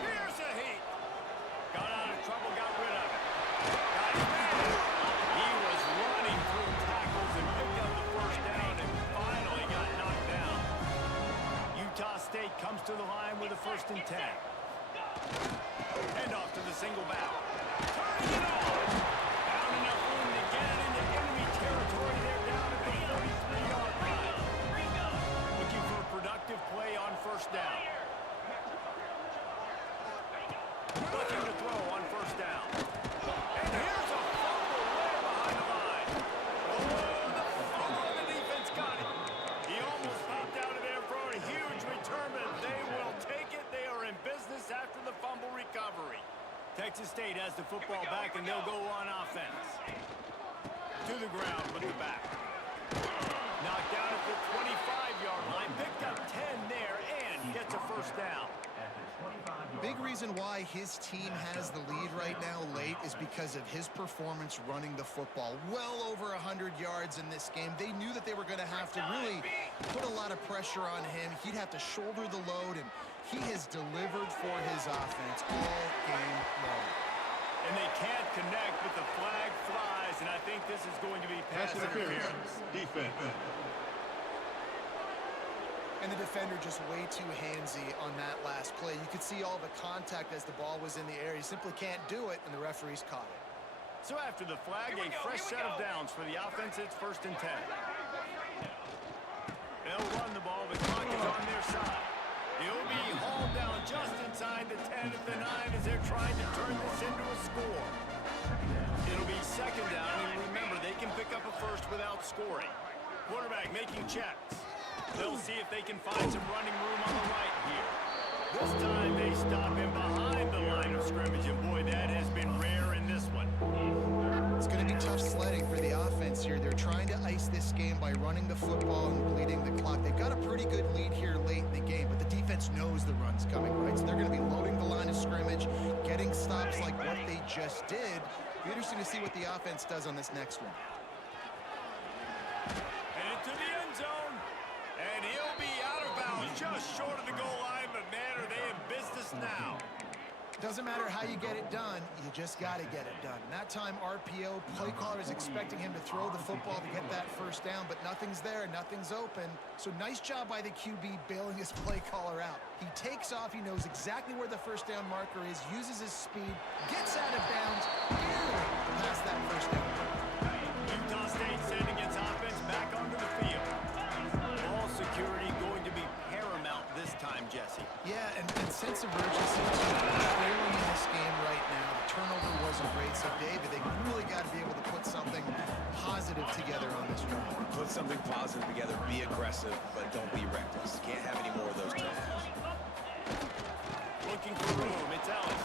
Here's a heat. Got out of trouble, got rid of it. Got his man. He was running through tackles and picked up the first down and finally got knocked down. Utah State comes to the line with a 1st and 10. Hand off to the single back. Turning it on. Found enough room to get it into enemy territory. They're down at the 43-yard line. Looking for a productive play on first down. Looking to throw on first down. And here's a fumble way behind the line. Oh, the fumble, and the defense got it. He almost popped out of there for a huge return, but they will take it. They are in business after the fumble recovery. Texas State has the football back, and they'll go on offense. To the ground with the back. Knocked down at the 25-yard line. Picked up 10 there and gets a first down. Big reason why his team has the lead right now late is because of his performance running the football. Well over 100 yards in this game. They knew that they were going to have to really put a lot of pressure on him. He'd have to shoulder the load, and he has delivered for his offense all game long. And they can't connect, but the flag flies, and I think this is going to be pass interference. Defense. And the defender just way too handsy on that last play. You could see all the contact as the ball was in the air. He simply can't do it, and the referees caught it. So after the flag, a fresh set of downs for the offense. It's 1st and 10. They'll run the ball. The clock is on their side. He'll be hauled down just inside the 10 at the 9 as they're trying to turn this into a score. It'll be 2nd down, and remember, they can pick up a first without scoring. Quarterback making checks. They'll see if they can find some running room on the right here. This time they stop him behind the line of scrimmage, and boy, that has been rare in this one. It's going to be tough sledding for the offense here. They're trying to ice this game by running the football and bleeding the clock. They've got a pretty good lead here late in the game, but the defense knows the run's coming, right? So they're going to be loading the line of scrimmage, getting stops like what they just did. It'll be interesting to see what the offense does on this next one. And into the end zone. And he'll be out of bounds just short of the goal line, but man, are they in business now. Doesn't matter how you get it done, you just got to get it done. And that time, RPO, play caller is expecting him to throw the football to get that first down, but nothing's there, nothing's open. So nice job by the QB bailing his play caller out. He takes off, he knows exactly where the first down marker is, uses his speed, gets out of bounds, barely past that first down. Utah State sending its offense back onto the field. Ball security going to be paramount this time, Jesse. Yeah, and sense of urgency clearly in this game right now. The turnover wasn't great, so David, they really got to be able to put something positive together on this run. Put something positive together, be aggressive, but don't be reckless. Can't have any more of those turnovers. Looking for room, it's Ellis.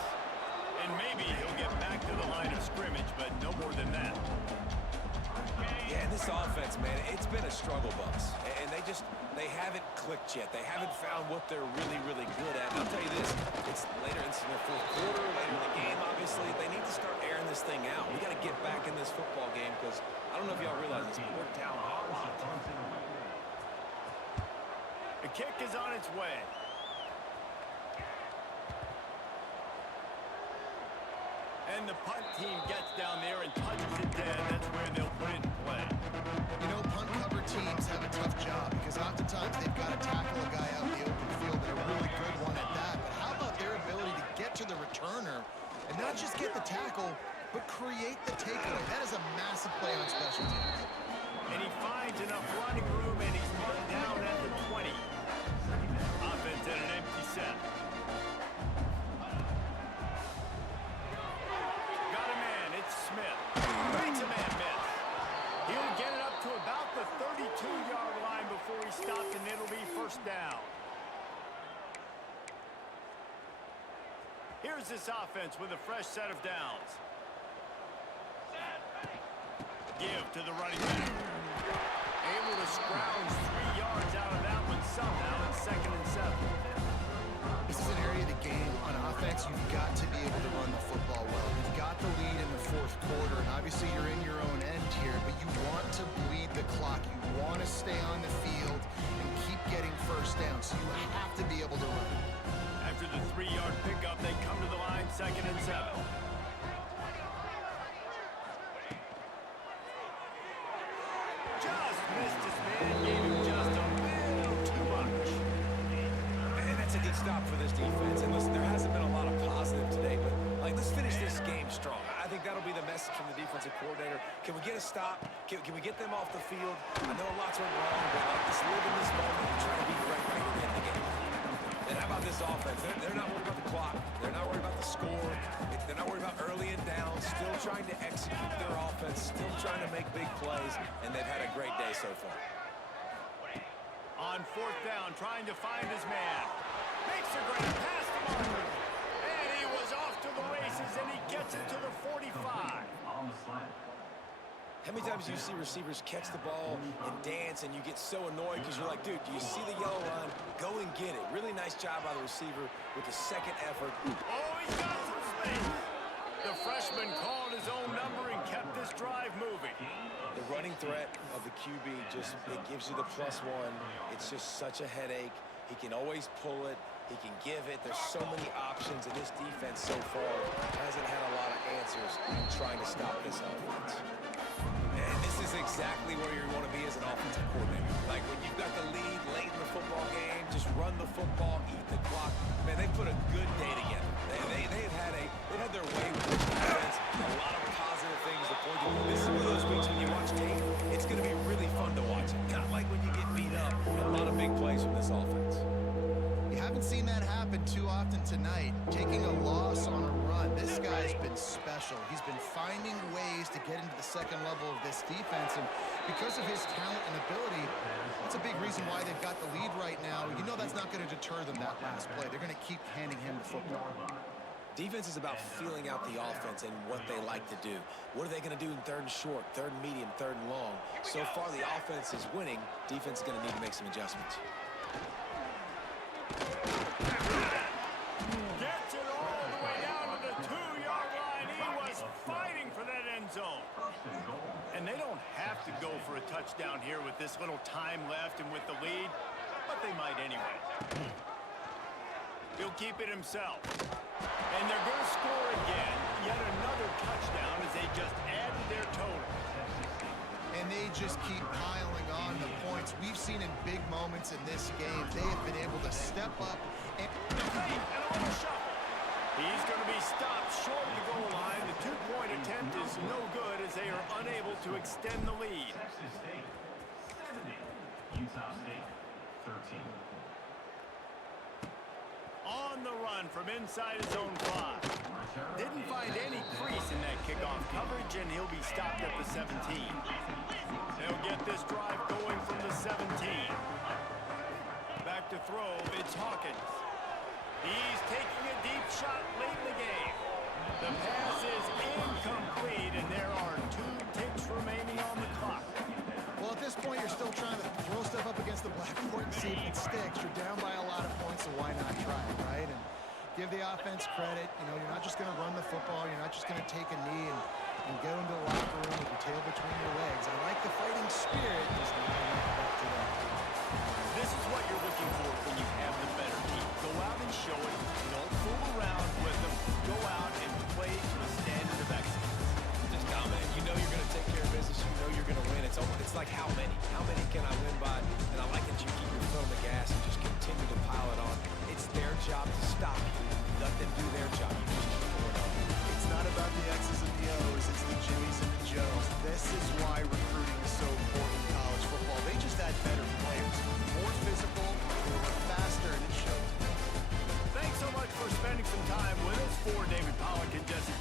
And maybe he'll get back to the line of scrimmage, but no more than that. Yeah, and this offense, man, it's been a struggle bus. And they haven't clicked yet. They haven't found what they're really, really good at. And I'll tell you this, it's later in the fourth quarter, later in the game, obviously. They need to start airing wearing this thing out. We got to get back in this football game because I don't know if y'all realize this, but we're down a lot. The kick is on its way. And the punt team gets down there and punches it dead. That's where they'll put it in play. You know, punt cover teams have a tough job because oftentimes they've got to tackle a guy out in the open field and a really good one at that. But how about their ability to get to the returner and not just get the tackle, but create the takeaway? That is a massive play on special teams. And he finds enough running room, and he's marked down at the 20. Offense at an empty set. Got a man, it's Smith. Makes a man miss. He'll get it up to about the 32-yard line before he stops, and it'll be first down. Here's this offense with a fresh set of downs. Give to the running back. Able to scrounge 3 yards out of that one somehow in 2nd and 7. This is an area of the game on offense you've got to be able to run the football well. You've got the lead in the 4th quarter, and obviously you're in your own end here, but you want to bleed the clock. You want to stay on the field and keep getting first down, so you have to be able to run. After the 3-yard pickup, they come to the line 2nd and 7. Just missed his man, gave him just a little too much. And that's a good stop for this defense. And listen, there hasn't been a lot of positive today, but let's finish this game strong. I think that'll be the message from the defensive coordinator. Can we get a stop? Can we get them off the field? I know lots went wrong, but let's live in this moment and try to be right here in the game. And how about this offense? They're not worried about the clock. They're not worried about the score. They're not worried about early and down. Still trying to execute their offense. Still trying to make big plays. And they've had a great day so far. On 4th down, trying to find his man. Makes a great pass to Martin. And he was off to the races, and he gets it to the 45. How many times do you see receivers catch the ball and dance and you get so annoyed because you're like, dude, do you see the yellow line? Go and get it. Really nice job by the receiver with the second effort. Oh, he's got some space. The freshman called his own number and kept this drive moving. The running threat of the QB it gives you the +1. It's just such a headache. He can always pull it. He can give it. There's so many options, and this defense so far hasn't had a lot of answers in trying to stop this offense. And this is exactly where you want to be as an offensive coordinator. Like when you've got the lead late in the football game, just run the football, eat the clock. Man, they put a good day together. They've had their way with this defense. A lot of positive things to point to. This is one of those weeks when you watch tape, it's going to be really fun to watch it. Not like when you get beat up. A lot of big plays from this offense. You haven't seen that happen too often tonight. Taking a loss on a run. This guy's been special. He's been finding ways to get into the second level of this defense, and because of his talent and ability, that's a big reason why they've got the lead right now. You know that's not going to deter them that last play. They're going to keep handing him the football. Defense is about feeling out the offense and what they like to do. What are they going to do in 3rd and short, 3rd and medium, 3rd and long? So far, the offense is winning. Defense is going to need to make some adjustments. Gets it all the way down to the 2-yard line. He was fighting for that end zone. And they don't have to go for a touchdown here with this little time left and with the lead, but they might anyway. He'll keep it himself. And they're going to score again. Yet another touchdown as they just add to their total. And they just keep piling on the points. We've seen in big moments in this game, they have been able to step up and And on the shuffle. He's going to be stopped short of the goal line. The 2-point attempt is no good as they are unable to extend the lead. Texas State 70, Utah State 13. On the run from inside his own 5. Didn't find any crease in that kickoff coverage, and he'll be stopped at the 17. They'll get this drive going from the 17. Back to throw, it's Hawkins. He's taking a deep shot late in the game. The pass is incomplete, and there are 2 ticks remaining on the clock. well, at this point, you're still trying to throw stuff up against the blackboard and see if it sticks. You're down by a lot of points, so why not try it, right? And give the offense credit. You know, you're not just going to run the football. You're not just going to take a knee and go into the locker room with your tail between your legs. I like the fighting spirit. Just not enough up to that. This is what you're looking for when you have the better team. Go out and show it. Don't fool around with them. Go out and play to a standard of excellence. Just dominant. You know you're going to take care of business. You know you're going to win. It's like how many? How many can I win by? And I like that you keep your foot on the gas and just continue to pile it on. It's their job to stop you. Let them do their job. You just keep going on. It's not about the X's and the O's. It's the Jimmies and the Joes. This is why recruiting is so important in college football. They just had better players, more physical, they were faster, and it showed. Thanks so much for spending some time with us. For David Pollock and Jesse